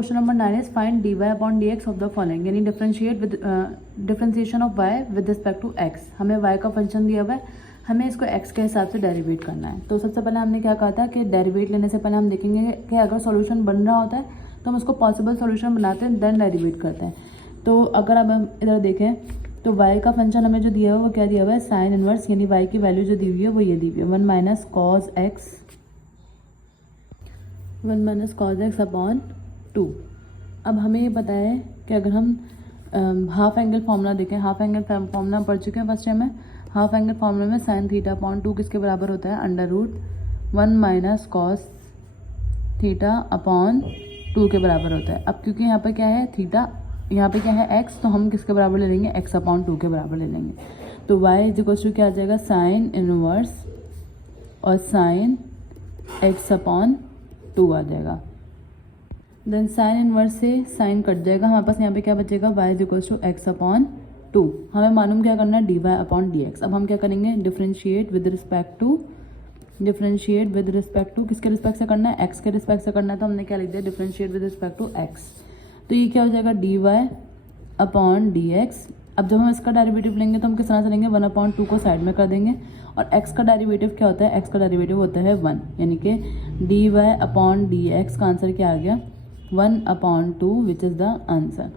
Question number 9 is find dy upon dx of the following, यानी differentiate with differentiation of y with respect to x। हमें y का function दिया हुआ है, हमें इसको x के हिसाब से डेरिवेट करना है। तो सबसे पहले हमने क्या कहा था कि डेरिवेट लेने से पहले हम देखेंगे कि अगर सॉल्यूशन बन रहा होता है तो हम उसको पॉसिबल सॉल्यूशन बनाते हैं, देन डेरिवेट करते हैं। तो अगर अब हम इधर देखें तो y का फंक्शन हमें जो दिया हुआ है वो क्या दिया हुआ है, साइन इनवर्स, यानी y की वैल्यू जो दी हुई है वो ये दी हुई है 1 माइनस कॉज एक्स अपॉन 2। अब हमें ये पता है कि अगर हम हाफ एंगल फार्मूला देखें, हाफ एंगल फार्मूला पढ़ चुके हैं फर्स्ट टाइम में। हाफ एंगल फार्मूला में साइन थीटा अपॉन 2 किसके बराबर होता है, under root 1 minus cos theta upon 2 के बराबर होता है। अब क्योंकि यहाँ पर क्या है थीटा, यहाँ पे क्या है x, तो हम किसके बराबर ले लेंगे, x अपॉन 2 के बराबर ले लेंगे। तो y इज इक्वल टू क्या आ जाएगा, साइन इनवर्स और साइन x अपॉन 2 आ जाएगा। देन साइन इनवर्स से साइन कट जाएगा, हमारे पास यहाँ पे क्या बचेगा, y is equal to x upon 2। हमें मालूम क्या करना है, dy अपॉन dx। अब हम क्या करेंगे, डिफरेंशिएट विद रिस्पेक्ट टू किसके रिस्पेक्ट से करना है, x के रिस्पेक्ट से करना है। तो हमने क्या लिख दिया, differentiate with respect to x। तो ये क्या हो जाएगा, dy अपॉन dx। अब जब हम इसका डेरिवेटिव लेंगे तो हम किस तरह से लेंगे, 1 अपॉन 2 को साइड में कर देंगे, और x का डेरिवेटिव क्या होता है, x का डेरिवेटिव होता है 1, यानी कि dy अपॉन dx का आंसर क्या आ गया, 1 upon 2, which is the answer.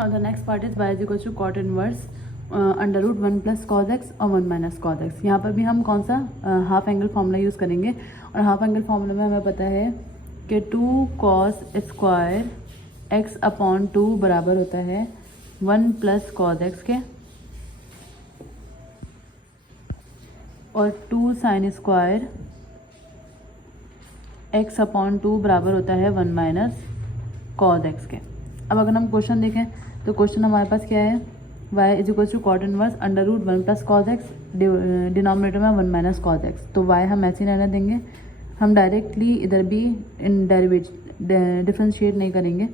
The next part is y is equal to cot inverse under root 1 plus cos x और 1 माइनस कॉज एक्स। यहाँ पर भी हम कौन सा हाफ एंगल फॉर्मूला यूज़ करेंगे, और हाफ एंगल फॉर्मूला में हमें पता है कि 2 कॉस स्क्वायर एक्स अपॉन 2 बराबर होता है 1 प्लस कॉज एक्स के, और 2 साइन स्क्वायर एक्स अपॉन 2 बराबर होता है 1 माइनस कॉज एक्स के। अब अगर हम क्वेश्चन देखें तो क्वेश्चन हमारे पास क्या है, y is equal to cot inverse under root 1 plus cos x, denominator में 1 माइनस कॉज एक्स। तो y हम ऐसे ही रहने देंगे, हम डायरेक्टली इधर भी इन डिफरेंशिएट नहीं करेंगे।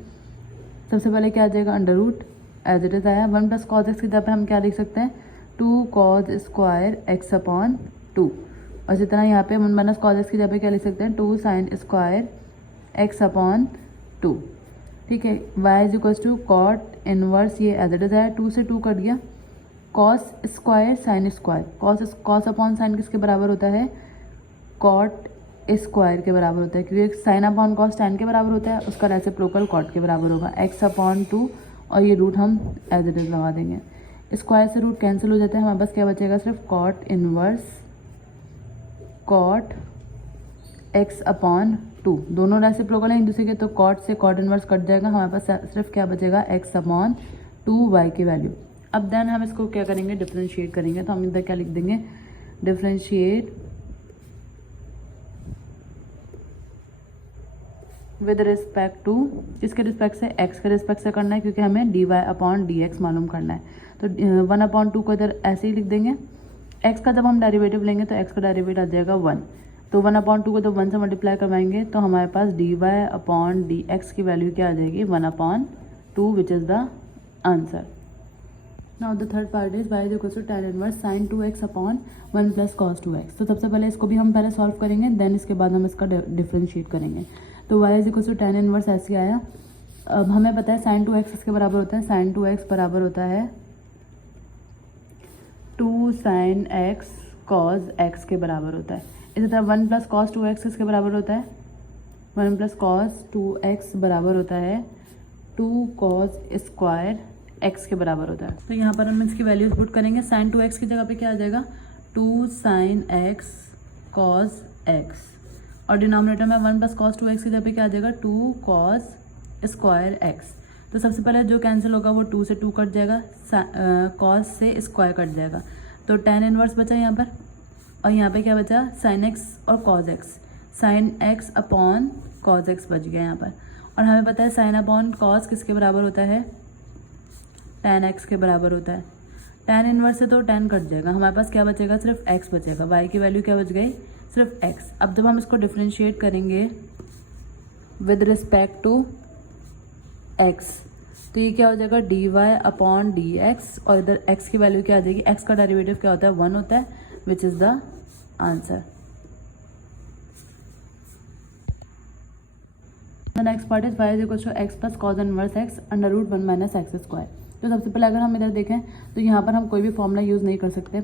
सबसे पहले क्या आ जाएगा, under root as it is आया, 1 प्लस कॉज एक्स की जगह पे हम क्या लिख सकते हैं, 2 कॉज स्क्वायर एक्स अपॉन 2। और इसी तरह यहाँ पे 1 माइनस कॉज एक्स की जगह पे क्या लिख सकते हैं, 2 साइन स्क्वायर एक्स अपॉन 2। ठीक है, y is equal to cot inverse, ये एज इट इज़ आया, 2 से 2 कट गया, cos square sine square, cos upon sine किसके बराबर होता है, कॉट स्क्वायर के बराबर होता है, क्योंकि साइन अपॉन कॉस tan के बराबर होता है, उसका रेसिप्रोकल कॉट के बराबर होगा, x अपॉन 2, और ये रूट हम एज इट इज़ लगा देंगे। स्क्वायर से रूट कैंसिल हो जाता है, हमारे पास क्या बचेगा, सिर्फ cot inverse cot x upon 2। दोनों रेसिप्रोकल हैं एक दूसरे के, तो कॉट से कॉट इनवर्स कट जाएगा, हमारे पास सिर्फ क्या बचेगा, x अपॉन 2y की वैल्यू। अब देन हम इसको क्या करेंगे, डिफरेंशिएट करेंगे। तो हम इधर क्या लिख देंगे, डिफरेंशिएट विद रिस्पेक्ट टू, किसके रिस्पेक्ट से, x के रिस्पेक्ट से करना है, क्योंकि हमें dy अपॉन dx मालूम करना है। तो 1 अपॉन 2 को इधर ऐसे ही लिख देंगे। x का जब हम डेरिवेटिव लेंगे तो x का डेरिवेटिव आ जाएगा 1, तो 1 अपॉन 2 को जब 1 से मल्टीप्लाई करवाएंगे तो हमारे पास dy अपॉन dx की वैल्यू क्या आ जाएगी, 1 upon 2, which is the answer. Now the third part is y is equal to tan inverse sine 2x upon 1 plus cos 2x। तो सबसे पहले इसको भी हम पहले सॉल्व करेंगे, देन इसके बाद हम इसका डिफरेंशिएट करेंगे। तो y is equal to tan inverse ऐसे आया। अब हमें पता है साइन 2x किसके बराबर होता है, साइन 2x बराबर होता है 2 साइन x कॉज x के बराबर होता है। इसी तरह 1 प्लस कॉस 2x किसके बराबर होता है, 1 प्लस कॉस 2x बराबर होता है 2 कॉस स्क्वायर x के बराबर होता है। तो यहाँ पर हम इसकी वैल्यूज पुट करेंगे, साइन 2x की जगह पे क्या आ जाएगा, 2 साइन x कॉस x, और डिनोमिनेटर में 1 प्लस कॉस 2x की जगह पे क्या आ जाएगा, 2 कॉस स्क्वायर x। तो सबसे पहले जो कैंसिल होगा वो 2 से 2 कट जाएगा, कॉस से स्क्वायर कट जाएगा, तो tan इनवर्स बचा यहाँ पर, और यहाँ पे क्या बचा, साइन x और cos x, sine x upon cos x बच गया यहाँ पर। और हमें पता है साइन अपॉन कॉस किसके बराबर होता है, tan x के बराबर होता है। tan इनवर्स से तो tan कट जाएगा, हमारे पास क्या बचेगा, सिर्फ x बचेगा, y की वैल्यू क्या बच गई, सिर्फ x। अब जब हम इसको डिफरेंशिएट करेंगे विद रिस्पेक्ट टू x, तो ये क्या हो जाएगा, dy अपॉन dx, और इधर x की वैल्यू क्या आ जाएगी, x का डेरिवेटिव क्या होता है, 1 होता है, which is the answer. The next part is y is equal to x plus cos inverse x under root 1 minus x square. तो सबसे पहले अगर हम इधर देखें तो यहाँ पर हम कोई भी फॉर्मूला यूज़ नहीं कर सकते।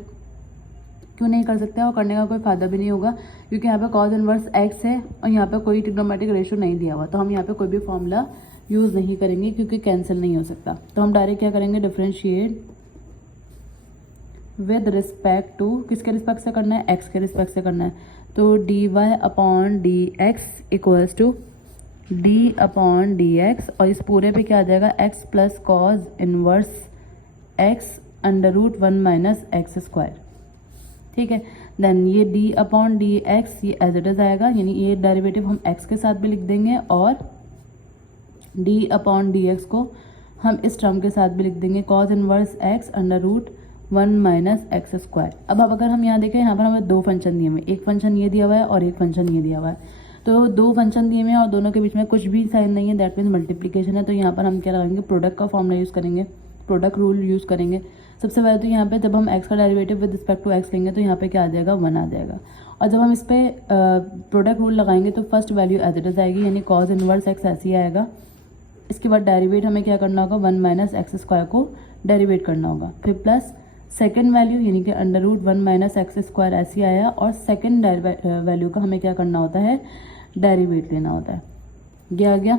क्यों नहीं कर सकते और करने का कोई फ़ायदा भी नहीं होगा, क्योंकि यहाँ पे कॉज इनवर्स एक्स है और यहाँ पे कोई ट्रिग्नोमेट्रिक रेशियो नहीं दिया हुआ, तो हम यहाँ पे कोई भी फॉर्मूला यूज़ नहीं करेंगे क्योंकि कैंसिल नहीं हो सकता। तो हम डायरेक्ट क्या करेंगे, डिफरेंशिएट विद रिस्पेक्ट टू, किसके रिस्पेक्ट से करना है, एक्स के रिस्पेक्ट से करना है। तो d y upon d x equals to d upon d x, और इस पूरे पे क्या आ जाएगा, x plus cos inverse x under root 1 minus x square. ठीक है, देन ये डी अपॉन डी एक्स ये एज इट इज आएगा, यानी ये डेरिवेटिव हम एक्स के साथ भी लिख देंगे और डी अपॉन डी एक्स को हम इस टर्म के साथ भी लिख देंगे, cos inverse x under root 1 minus x square. अब अगर हम यहाँ देखें, यहाँ पर हमें दो फंक्शन दिए हुए, एक फंक्शन ये दिया हुआ है और एक फंक्शन ये दिया हुआ है। तो दो फंक्शन दिए हुए हैं और दोनों के बीच में कुछ भी साइन नहीं है, दैट मीन्स मल्टीप्लिकेशन है। तो यहाँ पर हम क्या लगाएंगे, प्रोडक्ट का फॉर्मूला यूज़ करेंगे, प्रोडक्ट रूल यूज़ करेंगे। सबसे पहले तो यहाँ पे जब हम x का derivative with respect to x लेंगे तो यहाँ पे क्या आ जाएगा, 1 आ जाएगा। और जब हम इस पे प्रोडक्ट रूल लगाएंगे तो first value as it is आएगी, यानी कॉज इनवर्स x ऐसे ही आएगा। इसके बाद डेरिवेट हमें क्या करना होगा, 1 माइनस एक्स स्क्वायर को डेरिवेट करना होगा, फिर प्लस सेकेंड वैल्यू यानी कि under root 1 minus x square ऐसे आया, और सेकेंड वैल्यू का हमें क्या करना होता है, डेरिवेट लेना होता है। ये आ गया।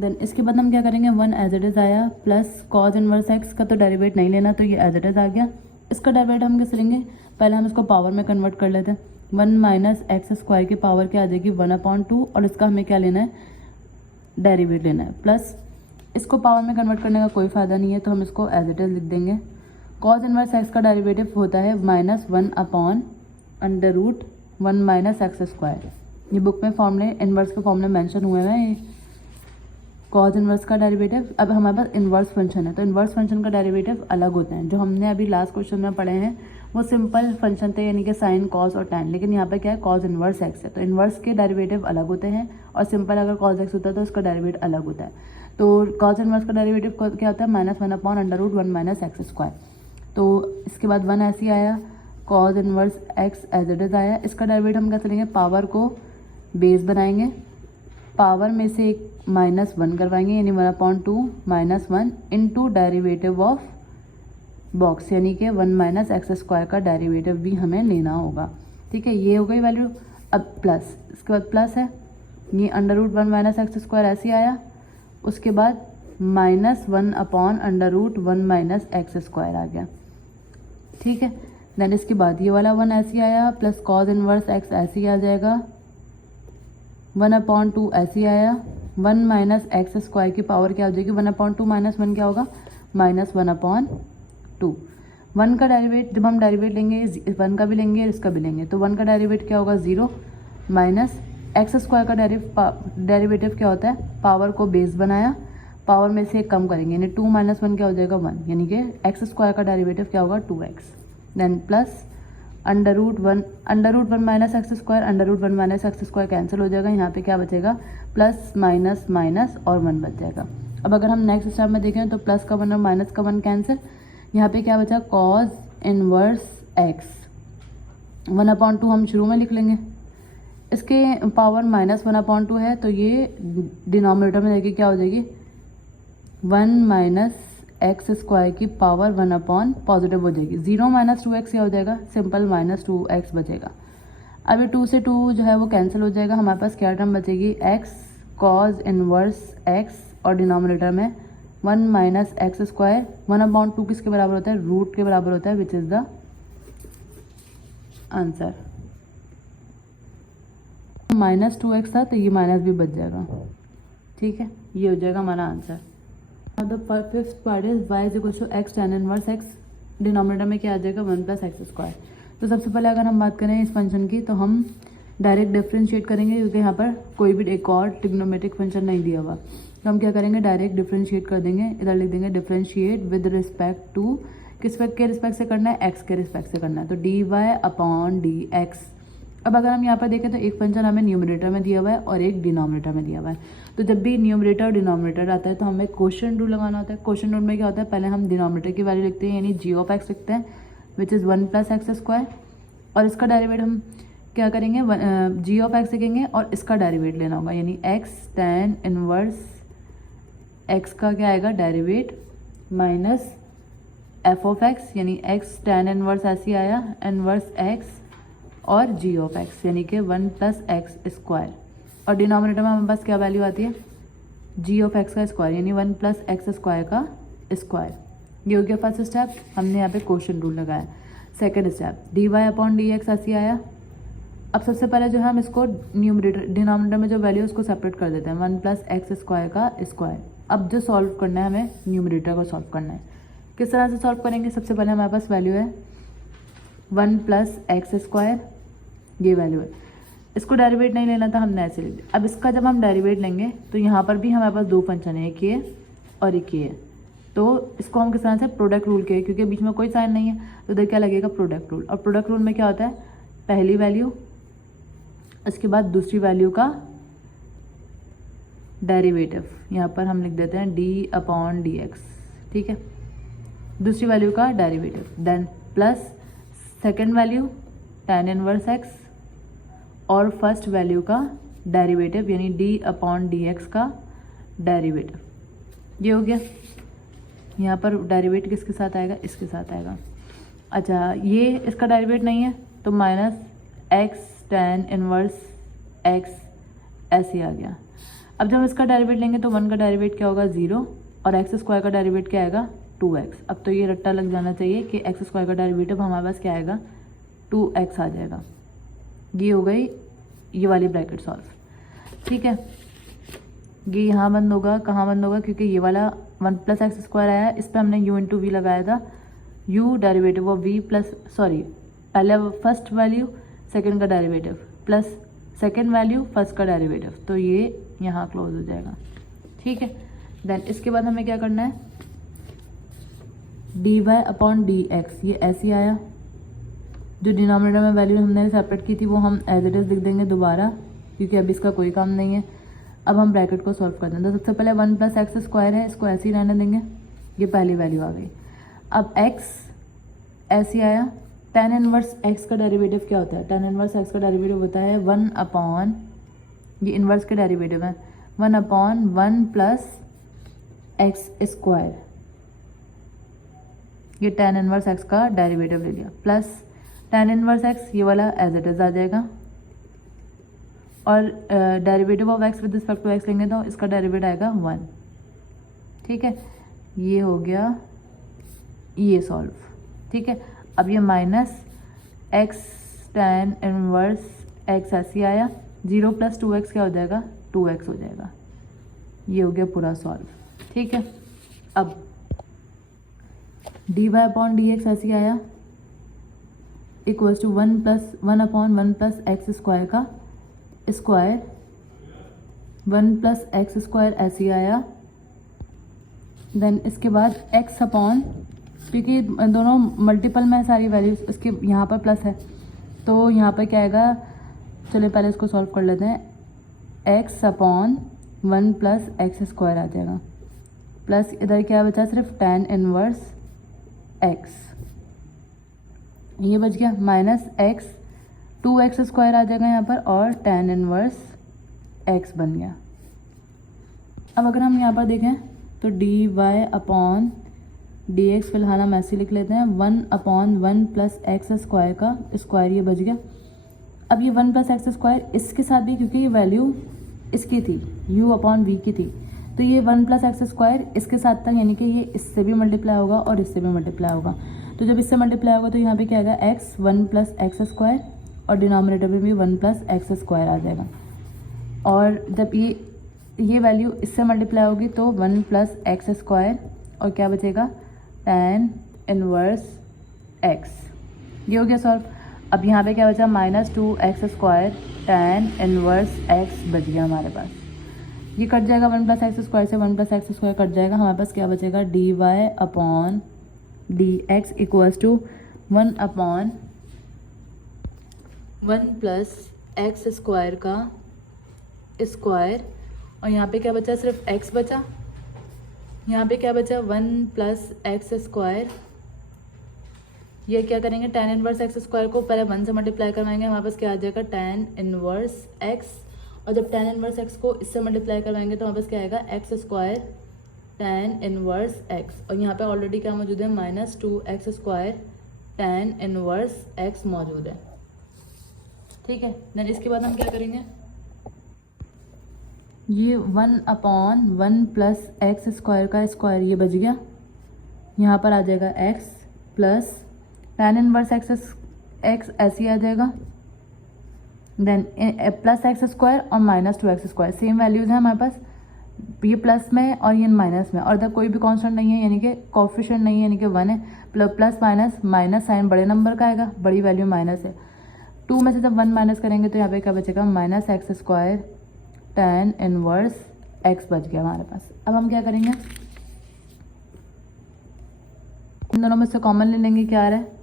देन इसके बाद हम क्या करेंगे, 1 एज इट इज आया प्लस कॉज इनवर्स एक्स का तो डेरिवेट नहीं लेना, तो ये एज इट इज आ गया। इसका डेरिवेट हम कैसे लेंगे, पहले हम इसको पावर में कन्वर्ट कर लेते हैं। 1 माइनस एक्स स्क्वायर की पावर क्या आ जाएगी, 1/2, और इसका हमें क्या लेना है, डेरिवेट लेना है। प्लस इसको पावर में कन्वर्ट करने का कोई फ़ायदा नहीं है, तो हम इसको एज इट इज लिख देंगे। कॉज इनवर्स एक्स का डेरिवेटिव होता है -1 under root 1 minus x square. ये बुक में फॉर्मूले इनवर्स के फॉर्मूले मेंशन हुए हैं, कॉज इनवर्स का डेरिवेटिव। अब हमारे पास इनवर्स फंक्शन है, तो इनवर्स फंक्शन का डेरिवेटिव अलग होते हैं। जो हमने अभी लास्ट क्वेश्चन में पढ़े हैं वो सिंपल फंक्शन थे, यानी कि साइन, कॉस और टैन, लेकिन यहाँ पे क्या है, कॉज इनवर्स एक्स है, तो इनवर्स के डेरिवेटिव अलग होते हैं, और सिंपल अगर कॉज एक्स होता है तो उसका डेरिवेटिव अलग होता है। तो कॉज इनवर्स का डेरिवेटिव क्या होता है, -1 under root 1 minus x square. तो इसके बाद 1 ऐसे ही आया, cos inverse x as it is आया। इसका डेरिवेटिव हम कैसे लेंगे, पावर को बेस बनाएंगे, पावर में से एक -1 करवाएंगे, यानी 1/2 -1 इंटू डेरिवेटिव ऑफ बॉक्स, यानी कि 1 माइनस एक्स स्क्वायर का डेरिवेटिव भी हमें लेना होगा। ठीक है, ये हो गई वैल्यू। अब प्लस, इसके बाद प्लस है, ये under root 1 minus x square ऐसे ही आया। उसके बाद -1 under root 1 minus x square आ गया। ठीक है, देन इसके बाद ये वाला 1 ऐसे ही आया, प्लस कॉज इनवर्स एक्स ऐसे ही आ जाएगा, 1/2 ऐसे ही आया। 1 माइनस एक्स स्क्वायर की पावर क्या हो जाएगी, 1/2 माइनस 1 क्या होगा, -1/2। 1 का डेरिवेट जब हम डेरिवेट लेंगे, 1 का भी लेंगे इसका भी लेंगे, तो 1 का डेरिवेट क्या होगा, 0, माइनस एक्स स्क्वायर का डेरिवेटिव क्या होता है, पावर को बेस बनाया, पावर में से एक कम करेंगे, यानी 2 माइनस 1 क्या हो जाएगा, 1, यानी कि एक्स स्क्वायर का डेरिवेटिव क्या होगा, 2x। Then plus under root 1 minus x square, under root 1 minus x square cancel हो जाएगा, यहाँ पे क्या बचेगा, प्लस माइनस माइनस और 1 बच जाएगा। अब अगर हम नेक्स्ट स्टेप में देखें तो प्लस का 1 और माइनस का 1 कैंसिल, यहाँ पे क्या बचा, कॉज इनवर्स एक्स 1/2 हम शुरू में लिख लेंगे, इसके पावर -1/2 है, तो ये डिनोमिनेटर में देखिए क्या हो जाएगी, 1 माइनस एक्स स्क्वायर की पावर 1 पॉजिटिव हो जाएगी, 0 माइनस 2x क्या हो जाएगा, सिंपल -2x बचेगा। अभी 2 से 2 जो है वो कैंसिल हो जाएगा, हमारे पास क्या टर्म बचेगी, x कॉज इनवर्स x, और डिनोमिनेटर में 1 माइनस एक्स स्क्वायर। 1/2 किसके बराबर होता है, रूट के बराबर होता है, which is the answer. -2x था तो ये माइनस भी बच जाएगा। ठीक है, ये हो जाएगा हमारा answer. The fifth part is y is equal to x tan inverse x, denominator में क्या आ जाएगा, 1 प्लस एक्स स्क्वायर। तो सबसे पहले अगर हम बात करें इस फंक्शन की, तो हम डायरेक्ट डिफरेंशिएट करेंगे, क्योंकि यहाँ पर कोई भी एक और ट्रिग्नोमेट्रिक फंक्शन नहीं दिया हुआ, तो हम क्या करेंगे, डायरेक्ट डिफरेंशिएट कर देंगे। इधर लिख देंगे डिफरेंशिएट विद रिस्पेक्ट टू, किस के रिस्पेक्ट से करना है, एक्स के रिस्पेक्ट से करना है, तो dy/dx। अब अगर हम यहाँ पर देखें तो एक फंक्शन हमें न्यूमरेटर में दिया हुआ है और एक डिनोमिनेटर में दिया हुआ है, तो जब भी न्यूमरेटर और डिनोमिनेटर आता है तो हमें क्वोशिएंट रूल लगाना होता है। क्वोशिएंट रूल में क्या होता है, पहले हम डिनोमिनेटर की वैल्यू लिखते हैं, यानी g ऑफ x लिखते हैं, which is 1 plus x square, और इसका डेरिवेटिव हम क्या करेंगे, जी ऑफ एक्स लिखेंगे और इसका डेरिवेट लेना होगा, यानी एक्स tan इनवर्स एक्स का क्या आएगा derivative minus F of x, यानी एक्स tan इनवर्स ऐसे आया इनवर्स एक्स और जी ऑफ एक्स यानी कि 1 + एक्स स्क्वायर, और डिनोमिनेटर में हमारे पास क्या वैल्यू आती है जी ऑफ एक्स का स्क्वायर यानी 1 + एक्स स्क्वायर का स्क्वायर। ये हो गया फर्स्ट स्टेप, हमने यहाँ पे क्वेश्चन रूल लगाया। सेकंड स्टेप dy/dx ऐसे आया। अब सबसे पहले जो है हम इसको न्यूमरेटर डिनोमिनेटर में जो वैल्यू है उसको सेपरेट कर देते हैं, 1 + एक्स स्क्वायर का स्क्वायर। अब जो सॉल्व करना है हमें न्यूमरेटर को सॉल्व करना है। किस तरह से सॉल्व करेंगे, सबसे पहले हमारे पास वैल्यू है 1 + एक्स स्क्वायर, ये वैल्यू है। इसको डेरिवेट नहीं लेना था, हमने ऐसे ले लिया। अब इसका जब हम डेरिवेट लेंगे तो यहाँ पर भी हमारे पास दो फंक्शन है, एक ये और एक ये, तो इसको हम किस तरह से प्रोडक्ट रूल के, क्योंकि बीच में कोई साइन नहीं है तो इधर क्या लगेगा प्रोडक्ट रूल। और प्रोडक्ट रूल में क्या होता है, पहली वैल्यू इसके बाद दूसरी वैल्यू का डेरिवेटिव, यहाँ पर हम लिख देते हैं d/dx, ठीक है, दूसरी वैल्यू का derivative, then plus second value tan inverse x और फर्स्ट वैल्यू का डेरिवेटिव यानी d/dx का डेरिवेटिव। ये हो गया। यहाँ पर डेरिवेट किसके साथ आएगा, इसके साथ आएगा। अच्छा, ये इसका डेरिवेट नहीं है तो minus x tan inverse x ऐसे आ गया। अब जब इसका डेरिवेट लेंगे तो 1 का डेरिवेट क्या होगा 0 और एक्स स्क्वायर का डेरिवेट क्या आएगा 2x। अब तो ये रट्टा लग जाना चाहिए कि एक्स स्क्वायर का डेरिवेटिव हमारे पास क्या आएगा 2x आ जाएगा। ये हो गई ये वाली ब्रैकेट सॉल्व, ठीक है। ये यहाँ बंद होगा, कहाँ बंद होगा, क्योंकि ये वाला 1 + एक्स स्क्वायर आया, इस पर हमने u × v लगाया था, u derivative of v plus पहले फर्स्ट वैल्यू सेकंड का derivative plus second value first का डेरिवेटिव, तो ये यहाँ क्लोज हो जाएगा, ठीक है। देन इसके बाद हमें क्या करना है, dy/dx, ये ऐसे आया। जो डिनोमिनेटर में वैल्यू हमने सेपरेट की थी वो हम एज इट इज लिख देंगे दोबारा, क्योंकि अभी इसका कोई काम नहीं है। अब हम ब्रैकेट को सॉल्व कर देंगे। तो सबसे पहले 1 + एक्स स्क्वायर है, इसको ऐसे ही रहने देंगे, ये पहली वैल्यू आ गई। अब x ऐसे आया, tan इनवर्स एक्स का डेरिवेटिव क्या होता है, tan इनवर्स एक्स का डेरिवेटिव होता है 1/, ये इनवर्स के डेरिवेटिव है 1/1 + एक्स स्क्वायर, ये tan इनवर्स एक्स का डेरिवेटिव ले लिया, प्लस tan इनवर्स एक्स ये वाला एज इट इज आ जाएगा, और derivative of x with respect to x लेंगे तो इसका डेरिवेटिव आएगा 1, ठीक है। ये हो गया ये सॉल्व, ठीक है। अब ये minus x tan inverse x ऐसे आया, 0 + 2x क्या हो जाएगा 2x हो जाएगा। ये हो गया पूरा सॉल्व, ठीक है। अब dy/dx ऐसे आया इक्वल्स टू 1/1 + एक्स स्क्वायर का स्क्वायर, 1 + एक्स स्क्वायर ऐसे आया। देन इसके बाद x/, क्योंकि दोनों मल्टीपल में सारी वैल्यूज, इसके यहाँ पर प्लस है तो यहाँ पर क्या आएगा, चलिए पहले इसको सॉल्व कर लेते हैं, x/1 + एक्स स्क्वायर आ जाएगा, प्लस इधर क्या बचा सिर्फ tan इनवर्स एक्स, ये बच गया, माइनस x 2x स्क्वायर आ जाएगा यहाँ पर, और tan इनवर्स x बन गया। अब अगर हम यहाँ पर देखें तो dy/dx फिलहाल हम ऐसे लिख लेते हैं 1/1 + एक्स स्क्वायर का स्क्वायर, ये बच गया। अब ये 1 + एक्स स्क्वायर इसके साथ भी, क्योंकि ये वैल्यू इसकी थी u/v की थी, तो ये 1 + एक्स स्क्वायर इसके साथ था, यानी कि ये इससे भी मल्टीप्लाई होगा और इससे भी मल्टीप्लाई होगा। तो जब इससे मल्टीप्लाई होगा तो यहाँ पे क्या आएगा x 1 + एक्स स्क्वायर, और डिनोमिनेटर में भी 1 + एक्स स्क्वायर आ जाएगा। और जब ये वैल्यू इससे मल्टीप्लाई होगी तो 1 + एक्स स्क्वायर, और क्या बचेगा tan इनवर्स x, ये हो गया सॉल्व। अब यहाँ पे क्या बचा, -2x square tan inverse x बच गया हमारे पास। ये कट जाएगा 1 + एक्स स्क्वायर से, 1 + एक्स स्क्वायर कट जाएगा, हमारे पास क्या बचेगा dy/dx equals to 1/1 + x square का स्क्वायर, और यहाँ पे क्या बचा सिर्फ x बचा, यहाँ पे क्या बचा 1 + एक्स स्क्वायर ये क्या करेंगे, tan इनवर्स एक्स स्क्वायर को पहले 1 से मल्टीप्लाई करवाएंगे, हमारे पास क्या आ जाएगा tan इनवर्स एक्स, और जब tan इनवर्स एक्स को इससे मल्टीप्लाई करवाएंगे तो हमारे पास क्या आएगा x square tan inverse x, और यहाँ पे ऑलरेडी क्या मौजूद है -2x square tan inverse x मौजूद है। ठीक है, देन इसके बाद हम क्या करेंगे, ये 1/1 प्लस एक्स स्क्वायर का स्क्वायर ये बच गया, यहाँ पर आ जाएगा x plus tan inverse x ऐसे ही आ जाएगा, देन प्लस एक्स स्क्वायर और -2x स्क्वायर, सेम वैल्यूज़ हैं हमारे पास, ये प्लस में और ये माइनस में, और इधर कोई भी कांस्टेंट नहीं है यानी कि कोफिशिएंट नहीं है यानी कि 1 है, प्लस माइनस साइन बड़े नंबर का आएगा, बड़ी वैल्यू माइनस है, 2 में से जब 1 माइनस करेंगे तो यहाँ पे क्या बचेगा -x square tan inverse x बच गया हमारे पास। अब हम क्या करेंगे, इन दोनों में से कॉमन ले लेंगे, क्या आ रहा है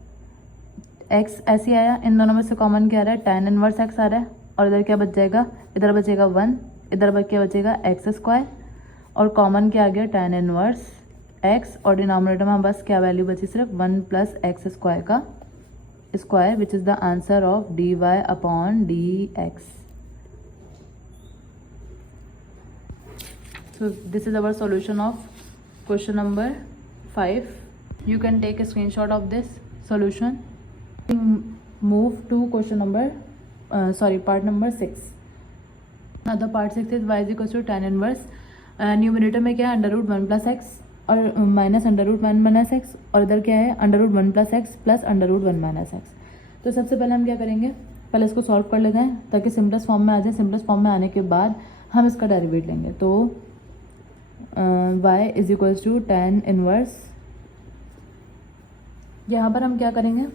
x ऐसे आया, इन दोनों में से कॉमन क्या आ रहा है tan इनवर्स x आ रहा है, और इधर क्या बच जाएगा, इधर बचेगा 1, इधर क्या बचेगा x स्क्वायर, और कॉमन क्या आ गया tan इनवर्स x, और डिनोमिनेटर में बस क्या वैल्यू बची सिर्फ 1 प्लस एक्स स्क्वायर का square, which is the answer of dy/dx। So this is our solution of question number 5. You can take a screenshot of this solution. Move to question number part number 6. Now the part 6 is y is equals to tan inverse, numerator में क्या है √1 plus x और minus √1 minus x, और इधर क्या है √1 plus x plus √1 minus x. तो सबसे पहले हम क्या करेंगे, पहले इसको सॉल्व कर लेते हैं ताकि सिम्पलेस्ट फॉर्म में आ जाए, सिम्पलेस्ट फॉर्म में आने के बाद हम इसका डेरिवेट लेंगे। तो y is equals to tan inverse, यहाँ पर हम क्या करेंगे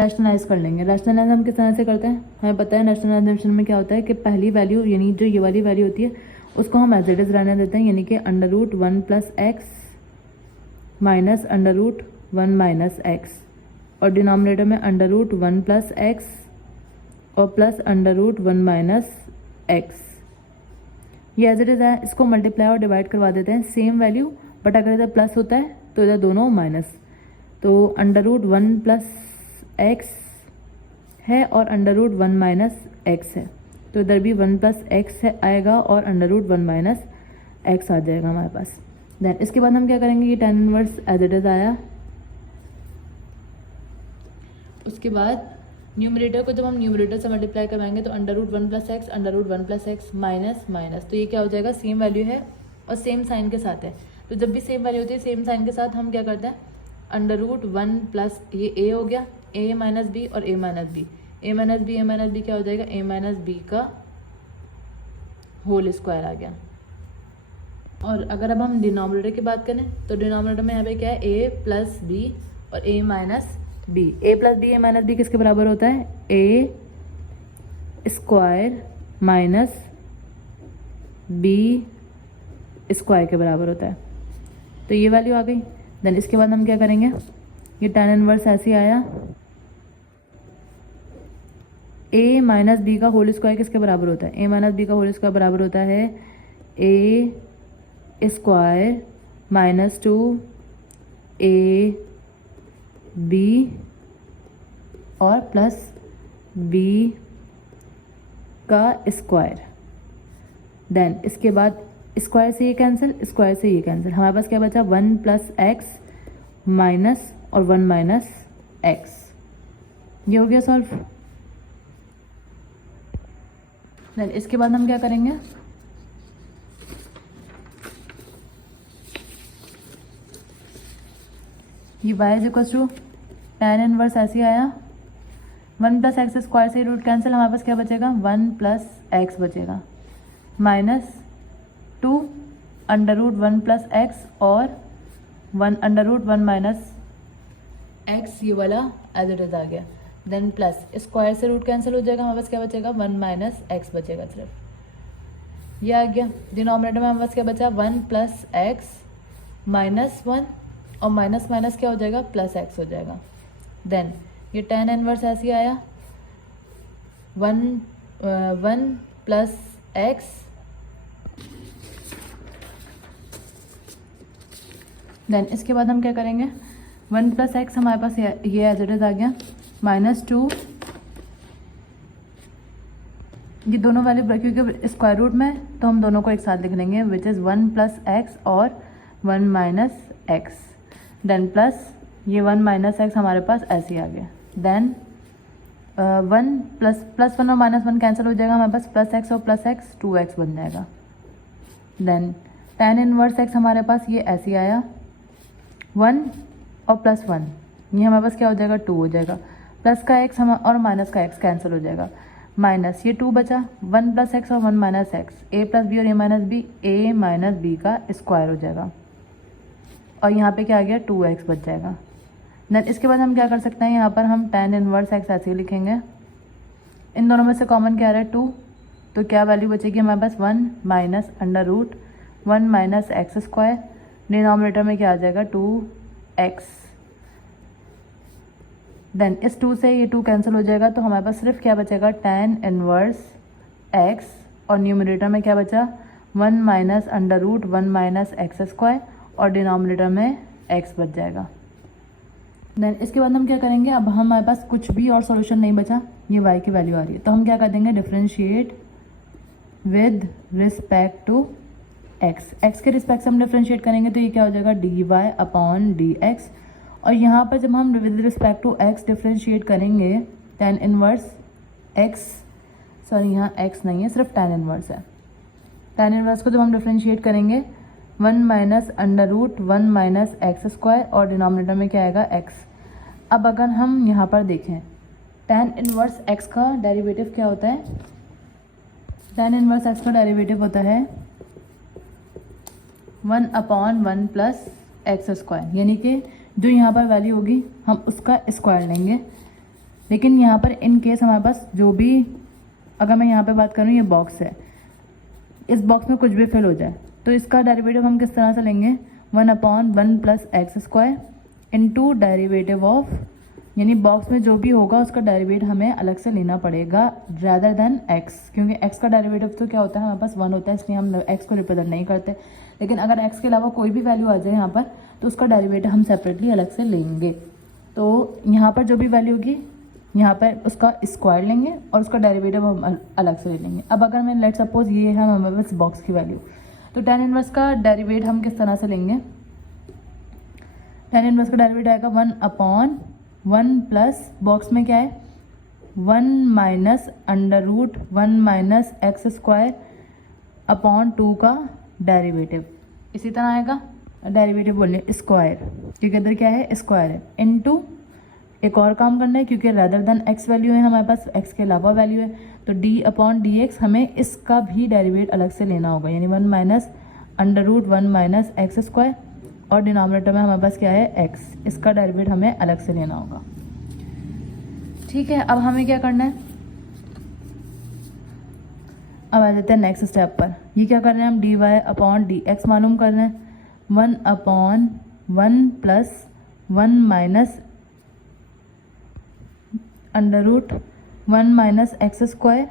रैशनलाइज कर लेंगे। रैशनलाइज हम किस तरह से करते हैं, हमें पता है रैशनलाइजेशन में क्या होता है कि पहली वैल्यू यानी जो ये वाली वैल्यू होती है उसको हम एज इट इज़ रहने देते हैं, यानी कि √1 plus x minus √1 minus x, और डिनोमिनेटर में √1 प्लस एक्स और प्लस √1 माइनस एक्स, ये एज इट इज़ है। इसको मल्टीप्लाई और डिवाइड करवा देते हैं सेम वैल्यू, बट अगर इधर प्लस होता है तो इधर दोनों माइनस, तो √1 प्लस एक्स है और √1 माइनस एक्स है, तो इधर भी 1 प्लस एक्स है आएगा और √1 माइनस एक्स आ जाएगा हमारे पास। देन इसके बाद हम क्या करेंगे, ये tan inverse as it is आया, उसके बाद न्यूमरेटर को जब हम न्यूमरेटर से मल्टीप्लाई करवाएंगे तो √1 plus x √1 plus x minus minus, तो ये क्या हो जाएगा सेम वैल्यू है और सेम साइन के साथ है, तो जब भी सेम वैल्यू होती है सेम साइन के साथ हम क्या करते हैं √1 प्लस ये a हो गया, a माइनस बी और a minus b, a minus b क्या हो जाएगा a माइनस बी का होल स्क्वायर आ गया। और अगर अब हम डिनोमिनेटर की बात करें तो डिनोमिनेटर में यहाँ पे क्या है a प्लस बी और a minus b, a plus b a minus b किसके बराबर होता है a square minus b square के बराबर होता है, तो ये वैल्यू आ गई। देन इसके बाद हम क्या करेंगे, ये tan इनवर्स ऐसे ही आया, a माइनस बी का होल स्क्वायर किसके बराबर होता है, a माइनस बी का होल स्क्वायर बराबर होता है a स्क्वायर माइनस 2ab और प्लस b का स्क्वायर। देन इसके बाद स्क्वायर से ये कैंसिल, स्क्वायर से ये कैंसिल, हमारे पास क्या बचा 1 प्लस एक्स माइनस और 1 माइनस एक्स, ये हो गया सॉल्व। देन इसके बाद हम क्या करेंगे, ये y is equal to tan inverse ऐसे आया, 1 प्लस एक्स स्क्वायर से रूट कैंसिल, हमारे पास क्या बचेगा 1 प्लस एक्स बचेगा माइनस 2 √1 प्लस एक्स और 1 √1 माइनस एक्स, ये वाला एज इट इज आ गया। देन प्लस स्क्वायर से रूट कैंसिल हो जाएगा, हमारे पास क्या बचेगा 1 माइनस एक्स बचेगा सिर्फ, ये आ गया। डिनोमिनेटर में हमारे पास क्या बचा 1 प्लस एक्स माइनस 1 और माइनस माइनस क्या हो जाएगा प्लस एक्स हो जाएगा। देन ये tan इनवर्स ऐसे ही आया 1 प्लस एक्स, देन इसके बाद हम क्या करेंगे वन प्लस एक्स हमारे पास ये एज इट इज़ आ गया, -2, ये दोनों वैल्यू क्योंकि स्क्वायर रूट में तो हम दोनों को एक साथ लिख लेंगे, विच इज़ 1 प्लस एक्स और 1 माइनस एक्स, देन प्लस ये 1 माइनस एक्स हमारे पास ऐसे ही आ गया, देन 1 प्लस 1 और -1 कैंसिल हो जाएगा, हमारे पास प्लस एक्स और प्लस एक्स 2x बन जाएगा, देन tan इनवर्स x हमारे पास ये ऐसे ही आया, 1 और +1 ये हमारे पास क्या हो जाएगा 2 हो जाएगा, प्लस का x हम और माइनस का x कैंसिल हो जाएगा, माइनस ये 2 बचा, 1 प्लस एक्स और 1 minus x, a plus b और a माइनस बी का स्क्वायर हो जाएगा, और यहाँ पे क्या आ गया 2x बच जाएगा। देन इसके बाद हम क्या कर सकते हैं, यहाँ पर हम tan इनवर्स x ऐसे ही लिखेंगे, इन दोनों में से कॉमन क्या आ रहा है 2, तो क्या वैल्यू बचेगी हमारे पास 1 minus under root 1 minus x square, denominator में क्या आ जाएगा 2x, देन इस 2 से ये 2 कैंसिल हो जाएगा, तो हमारे पास सिर्फ क्या बचेगा tan इनवर्स x, और न्यूमिनेटर में क्या बचा 1 minus under root 1 minus x square, और डिनोमिनेटर में x बच जाएगा। देन इसके बाद हम क्या करेंगे, अब हमारे पास कुछ भी और सॉल्यूशन नहीं बचा, ये y की वैल्यू आ रही है, तो हम क्या कर देंगे differentiate with respect to x के रिस्पेक्ट से हम डिफ्रेंशिएट करेंगे, तो ये क्या हो जाएगा dy/dx, और यहाँ पर जब हम with respect to x differentiate करेंगे tan इनवर्स x, सॉरी यहाँ x नहीं है सिर्फ tan इनवर्स है, tan इनवर्स को जब हम डिफ्रेंशिएट करेंगे 1 minus under root 1 minus x square, और डिनोमिनेटर में क्या आएगा x। अब अगर हम यहाँ पर देखें tan इनवर्स x का डेरिवेटिव क्या होता है, tan इनवर्स x का डेरिवेटिव होता है 1/1 प्लस एक्स स्क्वायर, यानी कि जो यहाँ पर वैल्यू होगी हम उसका स्क्वायर लेंगे, लेकिन यहाँ पर इन केस हमारे पास जो भी, अगर मैं यहाँ पे बात करूँ ये बॉक्स है, इस बॉक्स में कुछ भी फिल हो जाए तो इसका डेरिवेटिव हम किस तरह से लेंगे 1/1 plus x square into derivative of, यानी बॉक्स में जो भी होगा उसका डेरिवेटिव हमें अलग से लेना पड़ेगा रैदर देन x, क्योंकि x का डेरिवेटिव तो क्या होता है हमारे पास 1 होता है, इसलिए हम x को रिप्रेजेंट नहीं करते, लेकिन अगर x के अलावा कोई भी वैल्यू आ जाए यहाँ पर तो उसका डेरिवेटिव हम सेपरेटली अलग से लेंगे। तो यहाँ पर जो भी वैल्यू होगी यहाँ पर उसका स्क्वायर लेंगे और उसका डेरिवेटिव हम अलग से ले लेंगे। अब अगर मैं लेट सपोज ये है हमारे पास बॉक्स की वैल्यू, तो tan इनवर्स का डेरिवेटिव हम किस तरह से लेंगे, tan इनवर्स का डेरिवेटिव आएगा 1/1 प्लस बॉक्स में क्या है 1 minus under root 1 minus x square upon 2 का डेरिवेटिव, इसी तरह आएगा डेरिवेटिव बोलिए स्क्वायर, क्योंकि इधर क्या है स्क्वायर है, इनटू एक और काम करना है क्योंकि रैदर देन एक्स वैल्यू है हमारे पास, एक्स के अलावा वैल्यू है, तो d/dx हमें इसका भी डेरिवेटिव अलग से लेना होगा, यानी 1 minus under root 1 minus x square, और डिनोमिनेटर में हमारे पास क्या है x, इसका डेरिवेटिव हमें अलग से लेना होगा। ठीक है, अब हमें क्या करना है, अब आ जाते हैं नेक्स्ट स्टेप पर। ये क्या कर रहे हैं हम dy/dx मालूम कर रहे हैं, 1/1 plus 1 minus under root 1 minus x square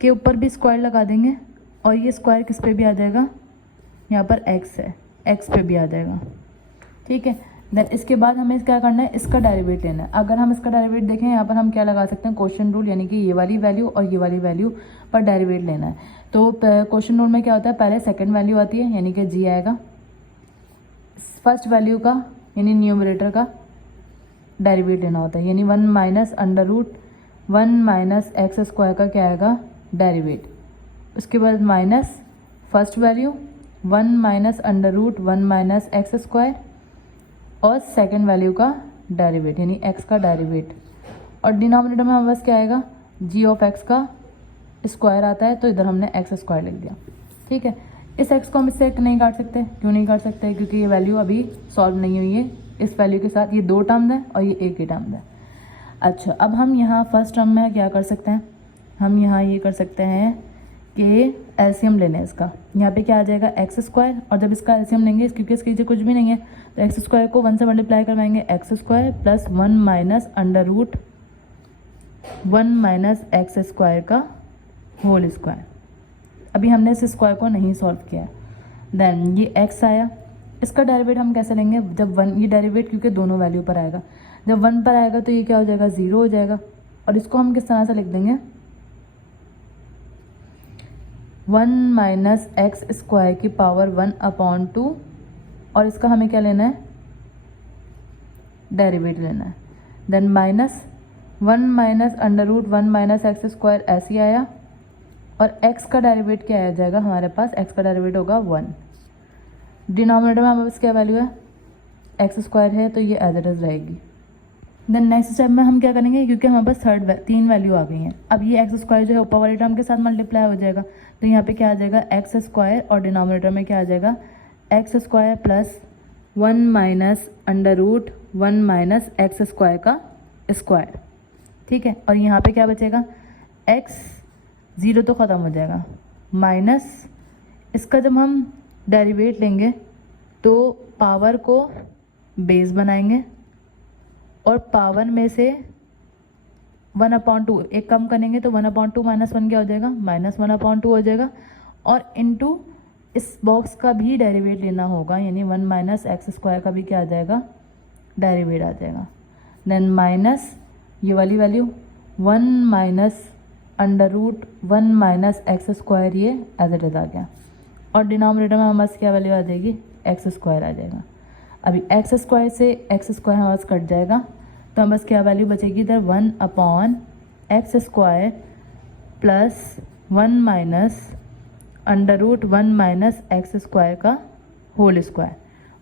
के ऊपर भी स्क्वायर लगा देंगे, और ये स्क्वायर किस पे भी आ जाएगा, यहाँ पर x है, x पे भी आ जाएगा। ठीक है, देन इसके बाद हमें क्या करना है, इसका डेरिवेटिव लेना है। अगर हम इसका डेरिवेटिव देखें यहाँ पर हम क्या लगा सकते हैं क्वेश्चन रूल, यानी कि ये वाली वैल्यू और ये वाली वैल्यू पर डेरिवेटिव लेना है। तो क्वेश्चन रूल में क्या होता है, पहले सेकंड वैल्यू आती है यानी कि g आएगा, फर्स्ट वैल्यू का यानी न्यूमरेटर का डेरिवेटिव लेना होता है, यानी 1 minus under root 1 minus x square का क्या आएगा डेरिवेटिव, उसके बाद minus first value 1 minus under root 1 minus x square, और सेकेंड वैल्यू का डेरिवेटिव यानी x का डेरिवेटिव, और डिनोमिनेटर में हमारे पास क्या आएगा g ऑफ x का स्क्वायर आता है, तो इधर हमने x स्क्वायर लिख दिया। ठीक है, इस x को हम इससे नहीं काट सकते, क्यों नहीं काट सकते, क्योंकि ये वैल्यू अभी सॉल्व नहीं हुई है, इस वैल्यू के साथ ये 2 टर्म है और ये एक ही टर्म है। अच्छा, अब हम यहाँ फर्स्ट टर्म में क्या कर सकते हैं, हम यहाँ ये कर सकते हैं कि एलसीएम ले लें इसका, यहाँ पे क्या आ जाएगा एक्स स्क्वायर, और जब इसका एलसीएम लेंगे क्योंकि इसके नीचे कुछ भी नहीं है तो एक्स स्क्वायर को 1 से मल्टीप्लाई करवाएंगे, x square plus 1 minus under root 1 minus x square का होल स्क्वायर। अभी हमने इस स्क्वायर को नहीं सॉल्व किया, देन ये x आया, इसका डेरिवेट हम कैसे लेंगे, जब 1, ये डेरिवेट क्योंकि दोनों वैल्यू पर आएगा, जब 1 पर आएगा तो ये क्या हो जाएगा, 0 हो जाएगा। और इसको हम किस तरह से लिख देंगे, 1 माइनस एक्स स्क्वायर की पावर 1/2, और इसका हमें क्या लेना है, डेरिवेट लेना है। Then minus 1 minus under root 1 minus x square ऐसे ही आया, और x का डेरिवेट क्या आ जाएगा हमारे पास, x का डेरिवेट होगा 1। डिनोमिनेटर में हमारे पास क्या वैल्यू है, एक्स स्क्वायर है, तो ये एज इट इज़ रहेगी। देन नेक्स्ट स्टेप में हम क्या करेंगे, क्योंकि हमारे पास 3 वैल्यू आ गई हैं, अब ये एक्स स्क्वायर जो है ऊपर वाले टर्म के साथ मल्टीप्लाई हो जाएगा, तो यहाँ पे क्या आ जाएगा, एक्स स्क्वायर, और डिनोमिनेटर में क्या आ जाएगा, x square plus 1 minus under root 1 minus x square का स्क्वायर। ठीक है, और यहाँ पे क्या बचेगा, x 0 तो ख़त्म हो जाएगा, माइनस इसका जब हम डेरिवेट लेंगे तो पावर को बेस बनाएंगे, और पावर में से 1/2 एक कम करेंगे, तो 1/2 माइनस 1 क्या हो जाएगा, -1/2 हो जाएगा। और इनटू इस बॉक्स का भी डेरिवेट लेना होगा, यानी 1 माइनस एक्स स्क्वायर का भी क्या आ जाएगा, डेरिवेट आ जाएगा। देन माइनस ये वाली value 1 minus under root 1 minus x square, ये एज इट इज़ आ गया, और डिनोमिनेटर में हमारे पास क्या वैल्यू आ जाएगी, एक्स स्क्वायर आ जाएगा। अभी एक्स स्क्वायर से एक्स स्क्वायर हमारे पास कट जाएगा, तो हमारे पास क्या वैल्यू बचेगी इधर, 1/x square plus 1 minus under root 1 minus x square का whole square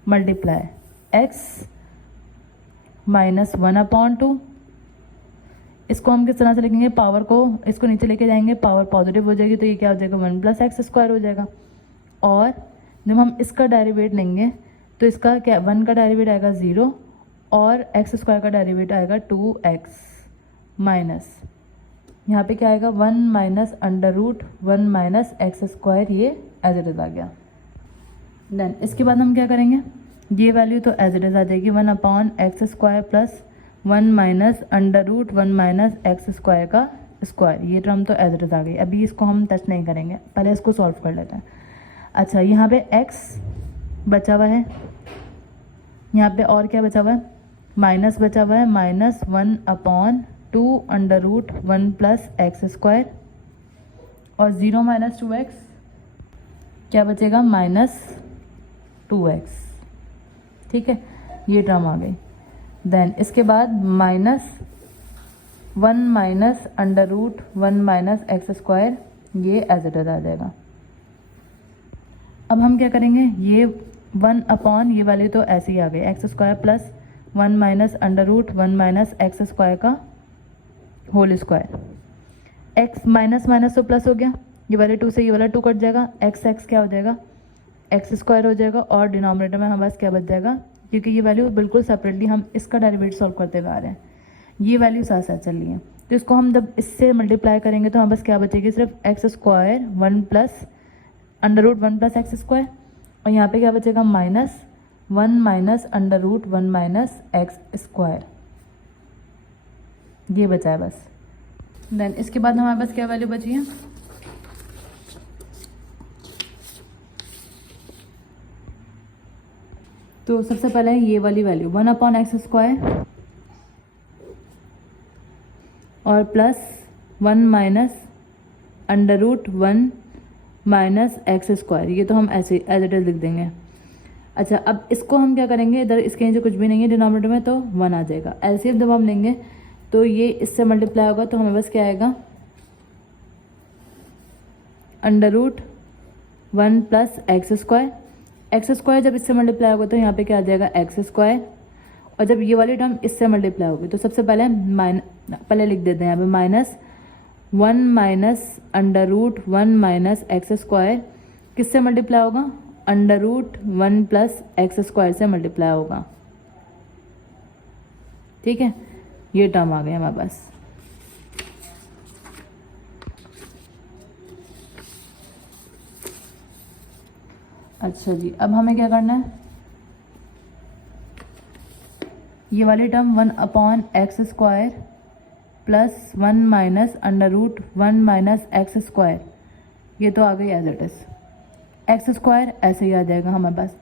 multiply x minus 1/2। इसको हम किस तरह से लिखेंगे, पावर को इसको नीचे लेके जाएंगे, पावर पॉजिटिव हो जाएगी, तो ये क्या हो जाएगा, 1 प्लस एक्स स्क्वायर हो जाएगा। और जब हम इसका डेरिवेट लेंगे तो इसका क्या, 1 का डेरिवेट आएगा 0, और एक्स स्क्वायर का डेरिवेट आएगा 2x माइनस, यहाँ पे क्या आएगा, 1 minus under root 1 minus x square, ये एज इट इज़ आ गया। देन इसके बाद हम क्या करेंगे, ये वैल्यू तो एज इट इज़ आ जाएगी, 1/x square plus 1 minus under root 1 minus x square का स्क्वायर, ये टर्म तो एज इट इज़ आ गई। अभी इसको हम टच नहीं करेंगे, पहले इसको सॉल्व कर लेते हैं। अच्छा, यहाँ पे x बचा हुआ है, यहाँ पे और क्या बचा हुआ है, माइनस बचा हुआ है, -1/2 under root 1 plus x square, और 0 माइनस 2x क्या बचेगा, -2x। ठीक है, ये टर्म आ गई। देन इसके बाद -1 minus under root 1 minus x square, ये एज इट इज़ आ जाएगा। अब हम क्या करेंगे, ये 1 ये वाले तो ऐसे ही आ गए, x square plus 1 minus under root 1 minus x square का whole square. X minus minus तो प्लस हो गया, ये वाले 2 से ये वाला 2 कट जाएगा, एक्स क्या हो जाएगा, एक्स स्क्वायर हो जाएगा, और डिनोमिनेटर में हमारे पास क्या बच जाएगा, क्योंकि ये वैल्यू बिल्कुल सेपरेटली हम इसका डेरिवेट सॉल्व करते हुए आ रहे हैं, ये वैल्यू साथ साथ चल रही है, तो इसको हम जब इससे मल्टीप्लाई करेंगे तो हमारे पास क्या बचेगी, सिर्फ x square 1 plus under root 1 plus x square, और यहाँ पे क्या बचेगा, -1 minus under root 1 minus x square, ये बचा है बस। देन इसके बाद हमारे पास क्या वैल्यू बची है, तो सबसे पहले ये वाली वैल्यू 1/x स्क्वायर और plus 1 minus under root 1 minus x square, ये तो हम ऐसे एज इट इज़ लिख देंगे। अच्छा, अब इसको हम क्या करेंगे, इधर इसके नीचे कुछ भी नहीं है डिनोमिनेटर में, तो 1 आ जाएगा। एलसीएम जब हम लेंगे तो ये इससे मल्टीप्लाई होगा, तो हमें बस क्या आएगा, under root 1 plus x square. X square जब इससे मल्टीप्लाई होगा तो यहाँ पे क्या आ जाएगा, एक्स स्क्वायर, और जब ये वाली टर्म इससे मल्टीप्लाई होगी तो सबसे पहले लिख देते हैं यहाँ पे -1 minus under root 1 minus x square किससे मल्टीप्लाई होगा, under root 1 plus x square से मल्टीप्लाई होगा। ठीक है, ये टर्म आ गया हमारे पास। अच्छा जी, अब हमें क्या करना है, ये वाली term 1/x square plus 1 minus under root 1 minus x square, ये तो आ गई as it is. X square ऐसे ही आ जाएगा हमारे पास,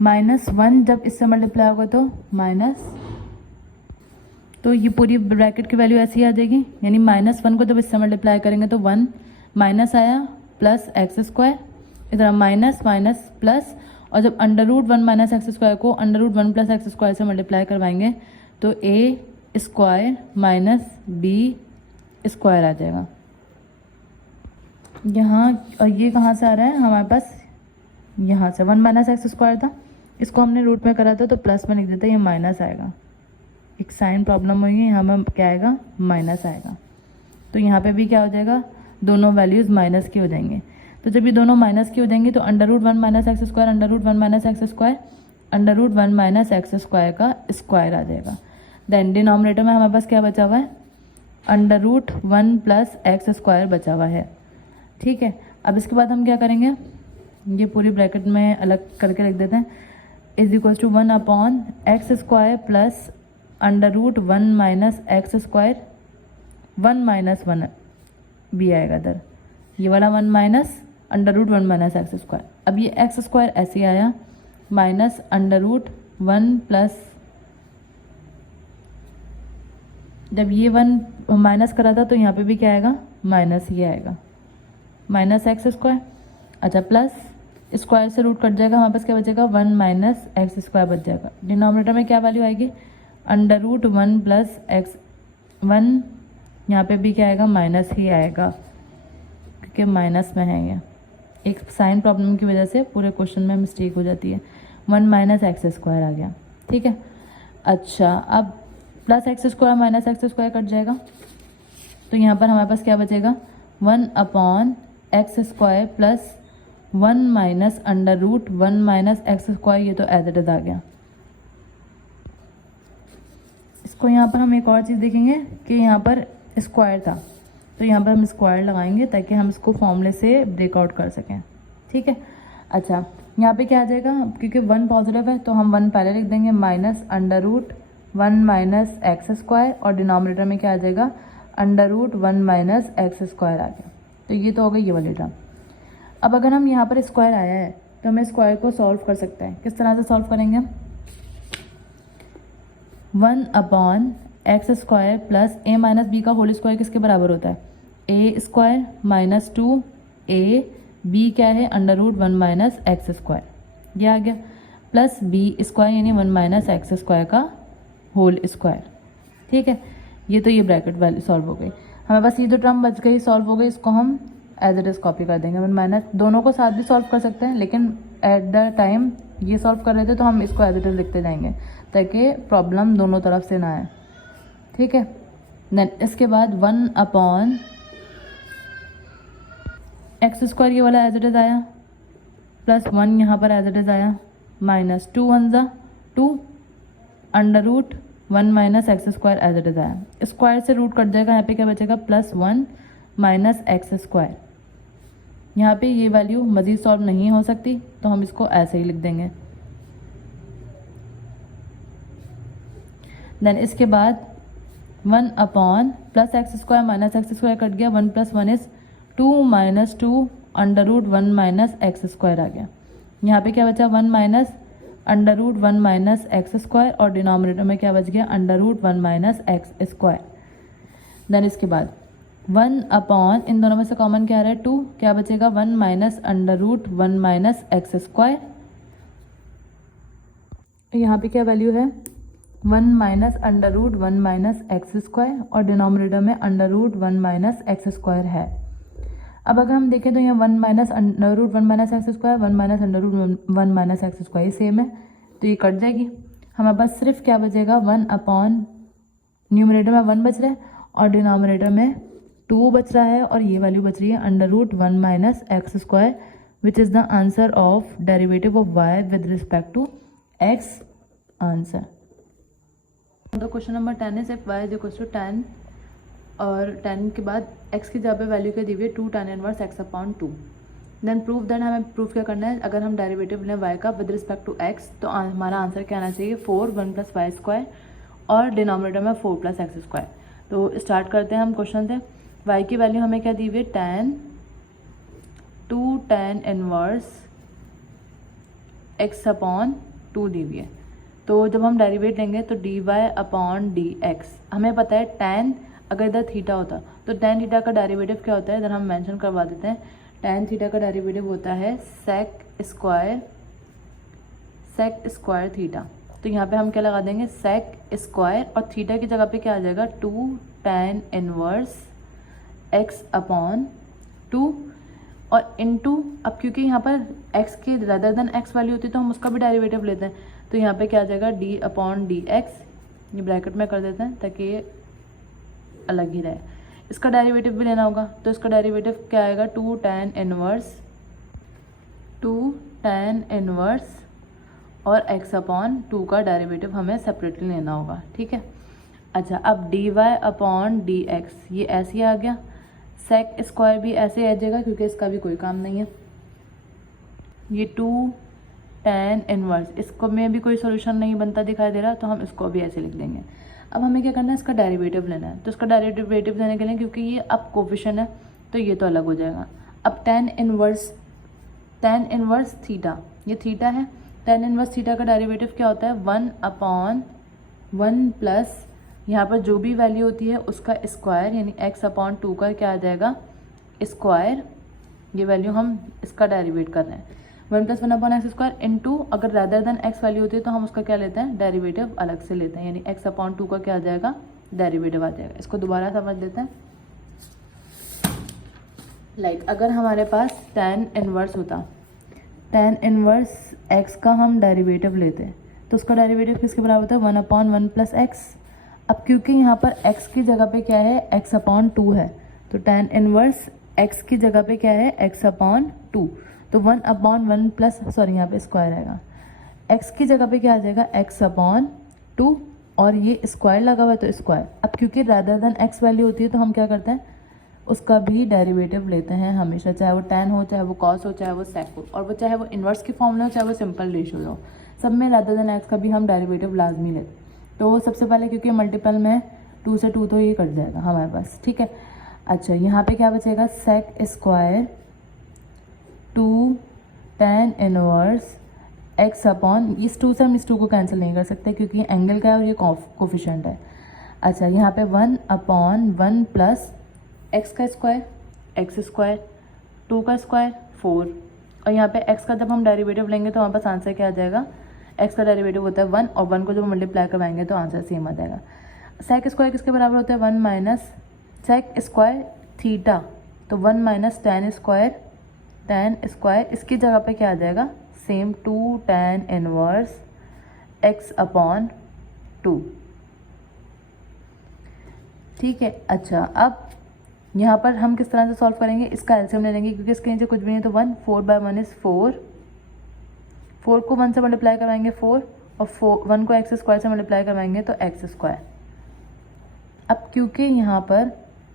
-1 जब इससे मल्टीप्लाई होगा तो माइनस, तो ये पूरी ब्रैकेट की वैल्यू ऐसी आ जाएगी, यानी -1 को जब इससे मल्टीप्लाई करेंगे तो 1 माइनस आया प्लस एक्स स्क्वायर, इधर माइनस माइनस प्लस, और जब √1 माइनस एक्स स्क्वायर को √1 प्लस एक्स स्क्वायर से मल्टीप्लाई करवाएंगे तो ए स्क्वायर माइनस बी स्क्वायर आ जाएगा यहाँ। और ये कहाँ से आ रहा है हमारे पास, यहाँ से 1 माइनस एक्स स्क्वायर था, इसको हमने रूट में करा था तो प्लस में लिख देते, ये माइनस आएगा, एक साइन प्रॉब्लम होगी, यहाँ में क्या आएगा माइनस आएगा। तो यहाँ पे भी क्या हो जाएगा, दोनों वैल्यूज़ माइनस की हो जाएंगे। तो जब ये दोनों माइनस की हो जाएंगी तो √1 minus x square √1 minus x square √1 minus x square का स्क्वायर आ जाएगा। देन डिनोमिनेटर में हमारे पास क्या बचा हुआ है, √1 प्लस एक्स स्क्वायर बचा हुआ है। ठीक है, अब इसके बाद हम क्या करेंगे, ये पूरी ब्रैकेट में अलग करके लिख देते हैं, =1 upon x square plus √1 minus x square, 1 minus 1 भी आएगा इधर, ये वाला 1 माइनस √1 माइनस एक्स स्क्वायर। अब ये एक्स स्क्वायर ऐसे आया माइनस √1 प्लस, जब ये 1 माइनस करा था तो यहाँ पे भी क्या आएगा माइनस, ये आएगा माइनस एक्स स्क्वायर। अच्छा, प्लस स्क्वायर से रूट कट जाएगा, हमारे पास क्या बचेगा 1 माइनस एक्स स्क्वायर बच जाएगा। डिनोमिनेटर में क्या वैल्यू आएगी, √1 प्लस एक्स 1, यहाँ पे भी क्या आएगा माइनस ही आएगा क्योंकि माइनस में है, ये एक साइन प्रॉब्लम की वजह से पूरे क्वेश्चन में मिस्टेक हो जाती है। 1 माइनस एक्स स्क्वायर आ गया। ठीक है, अच्छा अब plus x square minus x square cut जाएगा, तो यहाँ पर हमारे पास क्या बचेगा 1 upon x square plus 1 minus √1 minus x square, ये तो एज इट इज आ गया। इसको यहाँ पर हम एक और चीज़ देखेंगे कि यहाँ पर स्क्वायर था, तो यहाँ पर हम स्क्वायर लगाएंगे ताकि हम इसको फॉर्मूले से ब्रेकआउट कर सकें। ठीक है, अच्छा यहाँ पे क्या आ जाएगा, क्योंकि 1 पॉजिटिव है तो हम 1 पहले लिख देंगे, माइनस √1 माइनस एक्स स्क्वायर, और डिनोमिनेटर में क्या आ जाएगा √1 माइनस एक्स स्क्वायर आ गया। तो ये तो हो गई ये वाली टर्म। अब अगर हम यहाँ पर स्क्वायर आया है तो हमें स्क्वायर को सॉल्व कर सकते हैं, किस तरह से सॉल्व करेंगे, 1 upon x square plus a minus b का होल स्क्वायर किसके बराबर होता है, a square minus 2a, b क्या है √1 माइनस एक्स स्क्वायर, ये आ गया, प्लस b स्क्वायर यानी 1 माइनस एक्स स्क्वायर का होल स्क्वायर। ठीक है, ये तो ये ब्रैकेट वैल्यू सॉल्व हो गई। हमारे पास ये जो टर्म बच गई सॉल्व हो गई, इसको हम एज इट इज कॉपी कर देंगे। 1 माइनस, दोनों को साथ भी सॉल्व कर सकते हैं, लेकिन एट द टाइम ये सॉल्व कर रहे थे तो हम इसको एज इट इज लिखते जाएंगे ताकि प्रॉब्लम दोनों तरफ से ना आए। ठीक है, देन इसके बाद 1 अपॉन एक्स स्क्वायर, ये वाला एज इट इज आया, प्लस 1 यहाँ पर एज इट इज आया, माइनस 2 1 ज़ा 2 √1 minus x square as it is आया। स्क्वायर से रूट कट जाएगा, यहाँ पे क्या बचेगा प्लस 1 माइनस एक्स स्क्वायर। यहाँ पे ये वैल्यू मज़ीद सॉल्व नहीं हो सकती तो हम इसको ऐसे ही लिख देंगे। देन इसके बाद 1 upon plus x square minus x square cut गया, 1 + 1 is 2 minus 2 √1 minus x square आ गया। यहाँ पे क्या बचा 1 माइनस √1 माइनस एक्स स्क्वायर, और डिनोमिनेटर में क्या बच गया √1 माइनस एक्स स्क्वायर। देन इसके बाद 1 अपॉन, इन दोनों में से कॉमन क्या आ रहा है 2, क्या बचेगा 1 माइनस √1 माइनस एक्स स्क्वायर। यहाँ पे क्या वैल्यू है 1 माइनस √1 माइनस एक्स स्क्वायर, और डिनोमिनेटर में √1 माइनस एक्स स्क्वायर है। अब अगर हम देखें तो यहाँ 1 minus √1 minus x square, 1 minus √1 minus x square same है, तो ये कट जाएगी। हमारे पास सिर्फ क्या बचेगा 1 अपॉन, न्यूमरेटर में 1 बच रहा है और डिनोमिनेटर में 2 बच रहा है, और ये वैल्यू बच रही है √1 minus x square, which is the answer of derivative of y with respect to x answer. तो question number 10 is if y is equals to 10 और 10 के बाद x की जगह पे वैल्यू क्या दी हुई है 2 tan inverse x upon 2। Then proof, then हमें प्रूफ क्या करना है, अगर हम डेरिवेटिव लें y का विद रिस्पेक्ट टू x तो हमारा आंसर क्या आना चाहिए 4 1 + y स्क्वायर, और डिनोमिनेटर में 4 + x स्क्वायर। तो स्टार्ट करते हैं हम क्वेश्चन से। y की वैल्यू हमें क्या दी हुई है 2 tan इनवर्स x अपॉन 2 दी हुई है। तो जब हम डेरिवेट लेंगे तो dy अपॉन dx, हमें पता है tan, अगर इधर थीटा होता तो tan थीटा का डेरिवेटिव क्या होता है, इधर हम मेंशन करवा देते हैं। tan थीटा का डेरिवेटिव होता है sec स्क्वायर थीटा। तो यहाँ पे हम क्या लगा देंगे, sec स्क्वायर, और थीटा की जगह पे क्या आ जाएगा 2 tan इनवर्स x अपॉन 2 और इनटू, अब क्योंकि यहाँ पर x के रदर देन x वैल्यू होती है तो हम उसका भी डेरिवेटिव लेते हैं। तो यहाँ पे क्या आ जाएगा d अपॉन डी एक्स, ये ब्रैकेट में कर देते हैं ताकि ये अलग ही रहे। इसका डेरिवेटिव भी लेना होगा, तो इसका डेरिवेटिव क्या आएगा 2 tan इनवर्स और x अपॉन 2 का डेरिवेटिव हमें सेपरेटली लेना होगा, ठीक है। अच्छा, अब dy अपॉन डी एक्स ये ऐसे ही आ गया, sec स्क्वायर भी ऐसे आ जाएगा क्योंकि इसका भी कोई काम नहीं है। ये 2 tan इनवर्स, इसको में भी कोई सोल्यूशन नहीं बनता दिखाई दे रहा, तो हम इसको भी ऐसे लिख देंगे। अब हमें क्या करना है, इसका डेरिवेटिव लेना है। तो इसका डेरिवेटिव लेने के लिए, क्योंकि ये अब कोफिशिएंट है तो ये तो अलग हो जाएगा। अब tan इनवर्स थीटा, ये थीटा है, tan इनवर्स थीटा का डेरिवेटिव क्या होता है 1 अपॉन 1 प्लस यहाँ पर जो भी वैल्यू होती है उसका स्क्वायर, यानी x अपॉन 2 का क्या आ जाएगा स्क्वायर, ये वैल्यू हम इसका डेरिवेट कर रहे हैं 1 plus 1 upon x square into, अगर रैदर देन x वैल्यू होती है तो हम उसका क्या लेते हैं डेरिवेटिव अलग से लेते हैं, यानी x अपॉन 2 का क्या आ जाएगा डेरिवेटिव आ जाएगा। इसको दोबारा समझ लेते हैं। अगर हमारे पास tan इनवर्स होता, tan इनवर्स x का हम डेरिवेटिव लेते तो उसका डेरिवेटिव किसके बराबर होता है 1 अपॉन 1 प्लस एक्स। अब क्योंकि यहाँ पर x की जगह पे क्या है x अपॉन 2 है, तो tan इनवर्स x की जगह पे क्या है x अपॉन 2, तो 1 अपॉन 1 प्लस, सॉरी यहाँ पे स्क्वायर आएगा, x की जगह पे क्या आ जाएगा x अपॉन 2 और ये स्क्वायर लगा हुआ है तो स्क्वायर। अब क्योंकि रैदर देन x वैल्यू होती है तो हम क्या करते हैं उसका भी डेरिवेटिव लेते हैं हमेशा, चाहे वो tan हो, चाहे वो cos हो, चाहे वो sec हो, और वो चाहे वो इन्वर्स की फॉर्म में हो, चाहे वो सिंपल रेशियो हो, सब में रैदर देन x का भी हम डेरिवेटिव लाजमी लेते हैं। तो सबसे पहले क्योंकि मल्टीपल में 2 से 2 तो ये कट जाएगा हमारे पास, ठीक है। अच्छा, यहाँ पे क्या बचेगा sec square 2 tan inverse x upon, इस 2 से हम इस 2 को कैंसिल नहीं कर सकते क्योंकि ये एंगल का है और ये कोफिशिएंट है। अच्छा, यहाँ पे 1 अपॉन 1 प्लस x का स्क्वायर, x स्क्वायर 2 का स्क्वायर 4, और यहाँ पे x का जब हम डेरिवेटिव लेंगे तो हमारे पास आंसर क्या आ जाएगा, x का डेरिवेटिव होता है 1 और 1 को जब मल्टीप्लाई करवाएंगे तो आंसर सेम आ जाएगा। sec स्क्वायर किसके बराबर होता है 1 माइनस sec स्क्वायर थीटा, तो 1 माइनस tan स्क्वायर, इसकी जगह पे क्या आ जाएगा same 2 tan inverse x upon 2, ठीक है। अच्छा, अब यहाँ पर हम किस तरह से सॉल्व करेंगे, इसका एलसीएम ले लेंगे क्योंकि इसके नीचे कुछ भी नहीं, तो 1 4 बाय 1 इज़ 4, 4 को 1 से मल्टीप्लाई करवाएंगे 4 और 1 को x स्क्वायर से मल्टीप्लाई करवाएंगे तो x स्क्वायर। अब क्योंकि यहाँ पर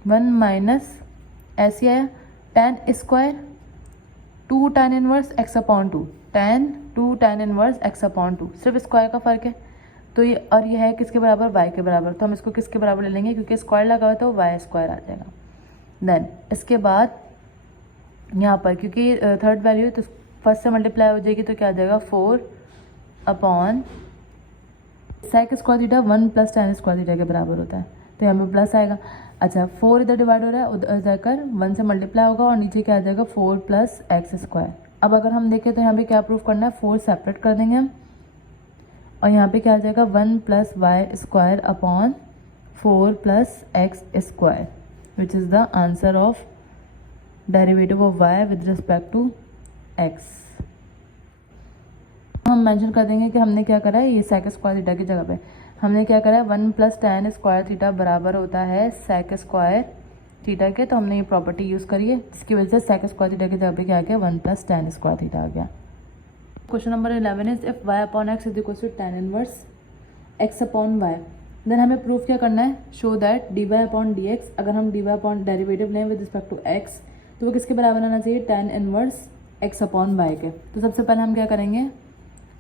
1 माइनस ऐसे आया tan square 2 tan inverse x upon 2,2 tan inverse x upon 2, सिर्फ स्क्वायर का फ़र्क है। तो ये और ये है किसके बराबर y के बराबर, तो हम इसको किसके बराबर ले लेंगे क्योंकि स्क्वायर लगा हुआ है तो y स्क्वायर आ जाएगा। देन इसके बाद यहाँ पर क्योंकि थर्ड वैल्यू है तो फर्स्ट से मल्टीप्लाई हो जाएगी तो क्या आ जाएगा 4 upon sec square theta 1 plus tan square theta के बराबर होता है, तो यहाँ पे प्लस आएगा। अच्छा, 4 इधर डिवाइड हो रहा है, उधर जाकर 1 से मल्टीप्लाई होगा और नीचे क्या आ जाएगा 4 प्लस एक्स स्क्वायर। अब अगर हम देखें तो यहाँ पे क्या प्रूफ करना है, 4 सेपरेट कर देंगे हम और यहाँ पे क्या आ जाएगा 1 plus y square upon 4 plus x square, which is the answer of derivative of y with respect to x। हम मेंशन कर देंगे कि हमने क्या करा है, ये sec स्क्वायर थीटा की जगह पे हमने क्या करा है 1 प्लस tan स्क्वायर थीटा बराबर होता है sec स्क्वायर थीटा के, तो हमने ये प्रॉपर्टी यूज़ करी है जिसकी वजह से sec स्क्वायर थीटा की जगह पे क्या आ गया 1 प्लस tan स्क्वायर थीटा आ गया। Question number 11 is if y upon x is equal to tan inverse x upon y, then हमें प्रूफ क्या करना है, show that dy upon dx, अगर हम dy अपॉन डेरिवेटिव लें विद रिस्पेक्ट टू x तो वो किसके बराबर आना चाहिए tan inverse x upon y के। तो सबसे पहले हम क्या करेंगे,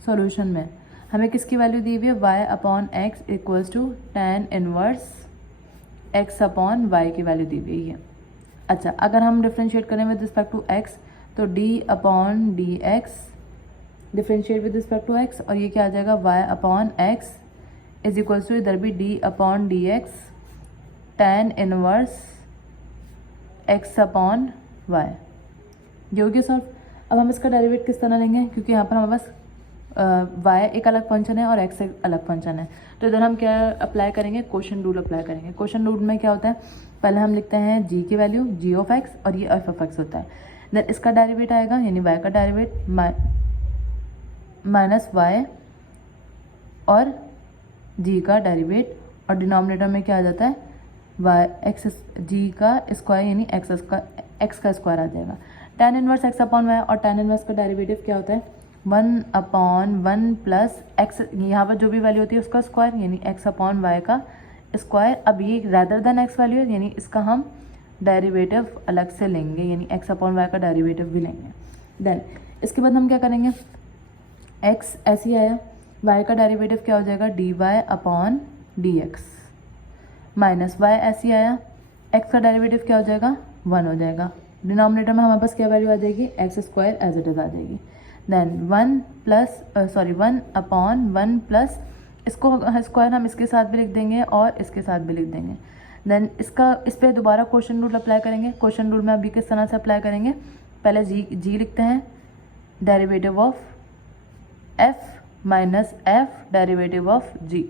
सॉल्यूशन में हमें किसकी वैल्यू दी हुई है y upon x equals to tan inverse x upon y की वैल्यू दी हुई है। अच्छा, अगर हम डिफ्रेंशिएट करें विद रिस्पेक्ट टू x तो d upon d x differentiate with respect to x, और ये क्या आ जाएगा y upon x is equals to इधर भी d upon d x tan inverse x upon y। ये हो गया सॉल्व। अब हम इसका डेरिवेट किस तरह लेंगे, क्योंकि यहाँ पर हमारे पास y एक अलग फंक्शन है और x एक अलग फंक्शन है, तो इधर हम क्या अप्लाई करेंगे, क्वोशंट रूल अप्लाई करेंगे। क्वोशंट रूल में क्या होता है, पहले हम लिखते हैं g की वैल्यू g ऑफ x और ये f ऑफ x होता है, देन इसका डेरिवेट आएगा यानी y का डेरिवेट माइनस y और g का डेरिवेट, और डिनोमिनेटर में क्या आ जाता है y एक्स g का स्क्वायर यानी x का स्क्वायर आ जाएगा। tan inverse x upon y, और tan इनवर्स का डेरिवेटिव क्या होता है 1 अपॉन 1 प्लस x, यहाँ पर जो भी वैल्यू होती है उसका स्क्वायर यानी x अपॉन y का स्क्वायर। अब ये रेदर देन x वैल्यू है यानी इसका हम डेरिवेटिव अलग से लेंगे यानी x अपॉन y का डेरिवेटिव भी लेंगे। देन इसके बाद हम क्या करेंगे, x ऐसे ही आया, y का डेरिवेटिव क्या हो जाएगा dy upon d x, minus y ऐसे ही आया, x का डेरिवेटिव क्या हो जाएगा 1 हो जाएगा। डिनोमिनेटर में हमारे पास क्या वैल्यू आ जाएगी x square as it is आ जाएगी। देन 1 अपॉन 1 प्लस इसको स्क्वायर हम इसके साथ भी लिख देंगे और इसके साथ भी लिख देंगे। देन इस पर दोबारा क्वोशंट रूल अप्लाई करेंगे। क्वोशंट रूल में अभी किस तरह से अप्लाई करेंगे, पहले जी लिखते हैं derivative of f minus f derivative of g,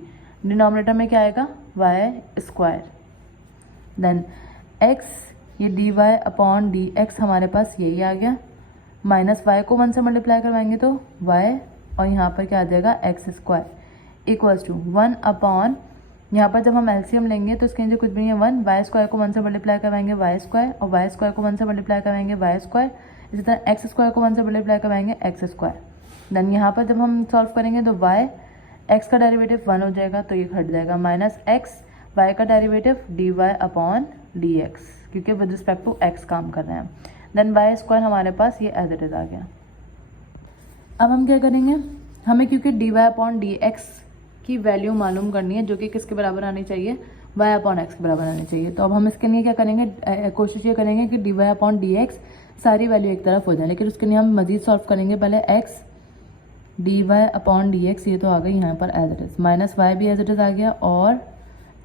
denominator में क्या आएगा y स्क्वायर, देन x ये dy अपॉन डी एक्स हमारे पास यही आ गया, माइनस y को 1 से मल्टीप्लाई करवाएंगे तो y और यहाँ पर क्या आ जाएगा x square equals to 1 upon, यहाँ पर जब हम एलसीएम लेंगे तो इसके नीचे कुछ भी नहीं है 1, वाई स्क्वायर को 1 से मल्टीप्लाई करवाएंगे y स्क्वायर, और y स्क्वायर को 1 से मल्टीप्लाई करवाएंगे y स्क्वायर, इसी तरह x स्क्वायर को 1 से मल्टीप्लाई करवाएंगे x स्क्वायर। देन यहाँ पर जब हम सॉल्व करेंगे तो y x का डेरिवेटिव 1 हो जाएगा तो ये हट जाएगा, माइनस x y का derivative dy upon d x, क्योंकि विद रिस्पेक्ट टू x काम कर रहे हैं। देन y स्क्वायर हमारे पास ये एज इट इज आ गया। अब हम क्या करेंगे, हमें क्योंकि dy अपॉन डी एक्स की वैल्यू मालूम करनी है जो कि किसके बराबर आनी चाहिए y अपॉन एक्स के बराबर आनी चाहिए, तो अब हम इसके लिए क्या करेंगे, कोशिश ये करेंगे कि dy अपॉन डी एक्स सारी वैल्यू एक तरफ हो जाए, लेकिन उसके लिए हम मजीद सॉल्व करेंगे। पहले x dy upon d x ये तो आ गई यहाँ पर as it is, minus y भी एज इट इज आ गया और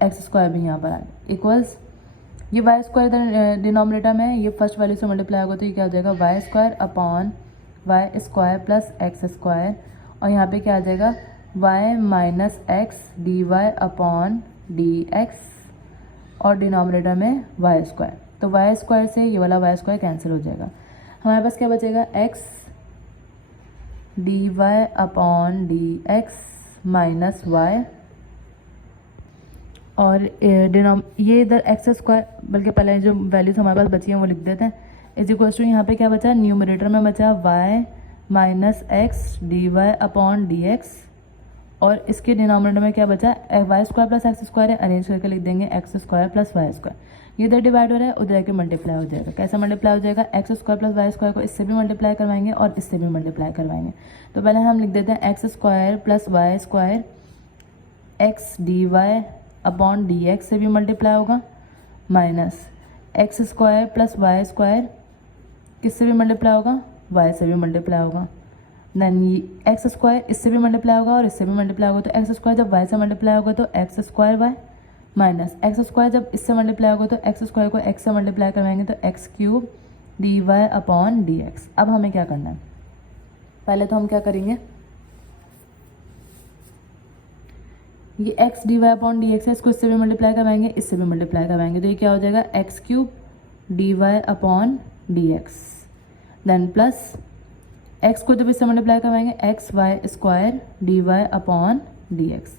एक्स स्क्वायर भी यहाँ पर आ गया इक्वल्स, ये y स्क्वायर डिनोमिनेटर में ये फर्स्ट वैल्यू से मल्टीप्लाई होगा तो ये क्या हो जाएगा y square upon y square plus x square, और यहाँ पे क्या आ जाएगा y minus x d y upon d x, और डिनोमिनेटर में y स्क्वायर, तो y स्क्वायर से ये वाला y स्क्वायर कैंसिल हो जाएगा। हमारे पास क्या बचेगा x d y upon d x minus y, और ये इधर एक्स स्क्वायर, बल्कि पहले जो वैल्यूज हमारे पास बची हैं वो लिख देते हैं, इज इक्वल टू यहाँ पे क्या बचा, न्यूमरेटर में बचा y minus x d y upon d x, और इसके डिनोमिनेटर में क्या बचा y square plus x square है, अरेंज करके लिख देंगे x square plus y square, ये इधर डिवाइड हो रहा है उधर के मल्टीप्लाई हो जाएगा। कैसे मल्टीप्लाई हो जाएगा, x square plus y square को इससे भी मल्टीप्लाई करवाएंगे और इससे भी मल्टीप्लाई करवाएंगे, तो पहले हम लिख देते हैं x square plus y square x d y upon d x से भी मल्टीप्लाई होगा, minus x square plus y square किससे भी मल्टीप्लाई होगा, वाई से भी मल्टीप्लाई होगा, देन एक्स स्क्वायर इससे भी मल्टीप्लाई होगा और इससे भी मल्टीप्लाई होगा, तो एक्स स्क्वायर जब वाई से मल्टीप्लाई होगा तो x square y, minus x square जब इससे मल्टीप्लाई होगा तो एक्स स्क्वायर को एक्स से मल्टीप्लाई करवाएंगे तो x cube d y upon d x. अब हमें क्या करना है, पहले तो हम क्या करेंगे, ये x d y upon d x है, इसको इससे भी मल्टीप्लाई करवाएंगे इससे भी मल्टीप्लाई करवाएंगे, तो ये क्या हो जाएगा x cube d y upon d x, then plus x को जब इससे मल्टीप्लाई करवाएंगे x y square d y upon d x,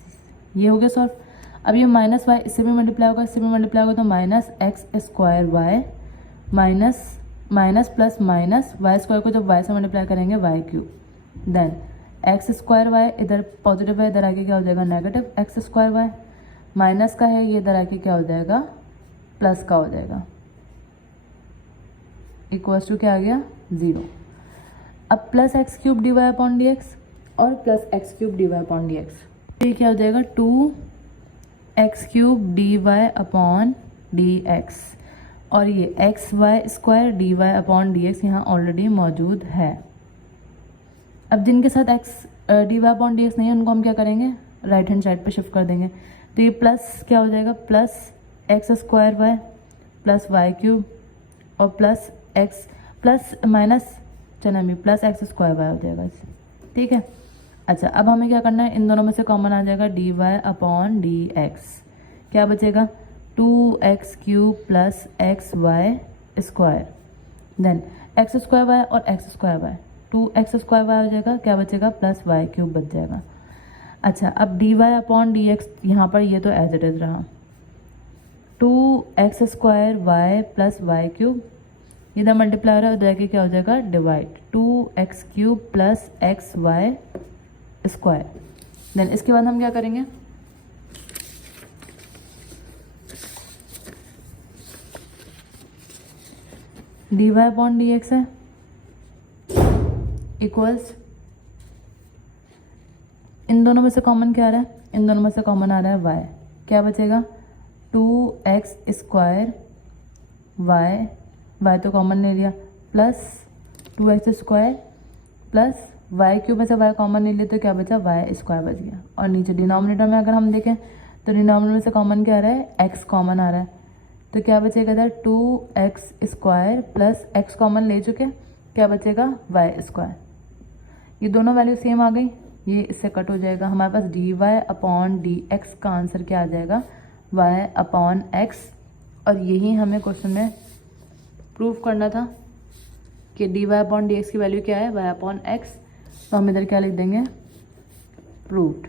ये हो गया सॉल्व। अब ये माइनस वाई इससे भी मल्टीप्लाई होगा इससे भी मल्टीप्लाई होगा तो minus x square y minus minus plus minus y square को जब वाई से मल्टीप्लाई करेंगे y cube, then x square y इधर पॉजिटिव है इधर आके क्या हो जाएगा negative x square y, minus का है ये इधर आके क्या हो जाएगा प्लस का हो जाएगा, इक्वल्स टू क्या आ गया 0। अब plus x cube d y upon d x और plus x cube d y upon d x, ये क्या हो जाएगा 2 x cube d y upon d x, और ये x y square d y upon d x यहाँ already मौजूद है। अब जिनके साथ x d y upon d x नहीं है उनको हम क्या करेंगे, राइट हैंड साइड पे शिफ्ट कर देंगे। तो ये प्लस क्या हो जाएगा, plus x square y plus y cube और प्लस एक्स प्लस माइनस चना भी प्लस एक्स स्क्वायर वाई हो जाएगा इससे, ठीक है। अच्छा अब हमें क्या करना है, इन दोनों में से कॉमन आ जाएगा d y upon d x, क्या बचेगा 2x cube plus x y square, then x square y और x square y 2x square वाई हो जाएगा, क्या बचेगा प्लस वाई क्यूब बच जाएगा। अच्छा अब d y upon d x यहाँ पर ये तो एज इट इज़ रहा, 2x square y plus y cube, इधर मल्टीप्लाई हो रहा है उधर के क्या हो जाएगा divide, 2x cube plus x y square. Then इसके बाद हम क्या करेंगे, d y upon d x है इक्वल्स, इन दोनों में से कॉमन क्या आ रहा है, इन दोनों में से कॉमन आ रहा है y, क्या बचेगा 2x स्क्वायर y तो कॉमन ले लिया plus 2x square plus y cube में से y कॉमन ले लिया तो क्या बचा y स्क्वायर बच गया। और नीचे डिनोमिनेटर में अगर हम देखें तो डिनोमिनेटर में से कॉमन क्या आ रहा है, x कॉमन आ रहा है, तो क्या बचेगा था 2x square plus x common ले चुके, क्या बचेगा y स्क्वायर। ये दोनों वैल्यू सेम आ गई, ये इससे कट हो जाएगा, हमारे पास d y upon d x का आंसर क्या आ जाएगा y अपॉन एक्स। और यही हमें क्वेश्चन में प्रूफ करना था कि d y upon d x की वैल्यू क्या है y अपॉन एक्स, तो हम इधर क्या लिख देंगे प्रूव्ड।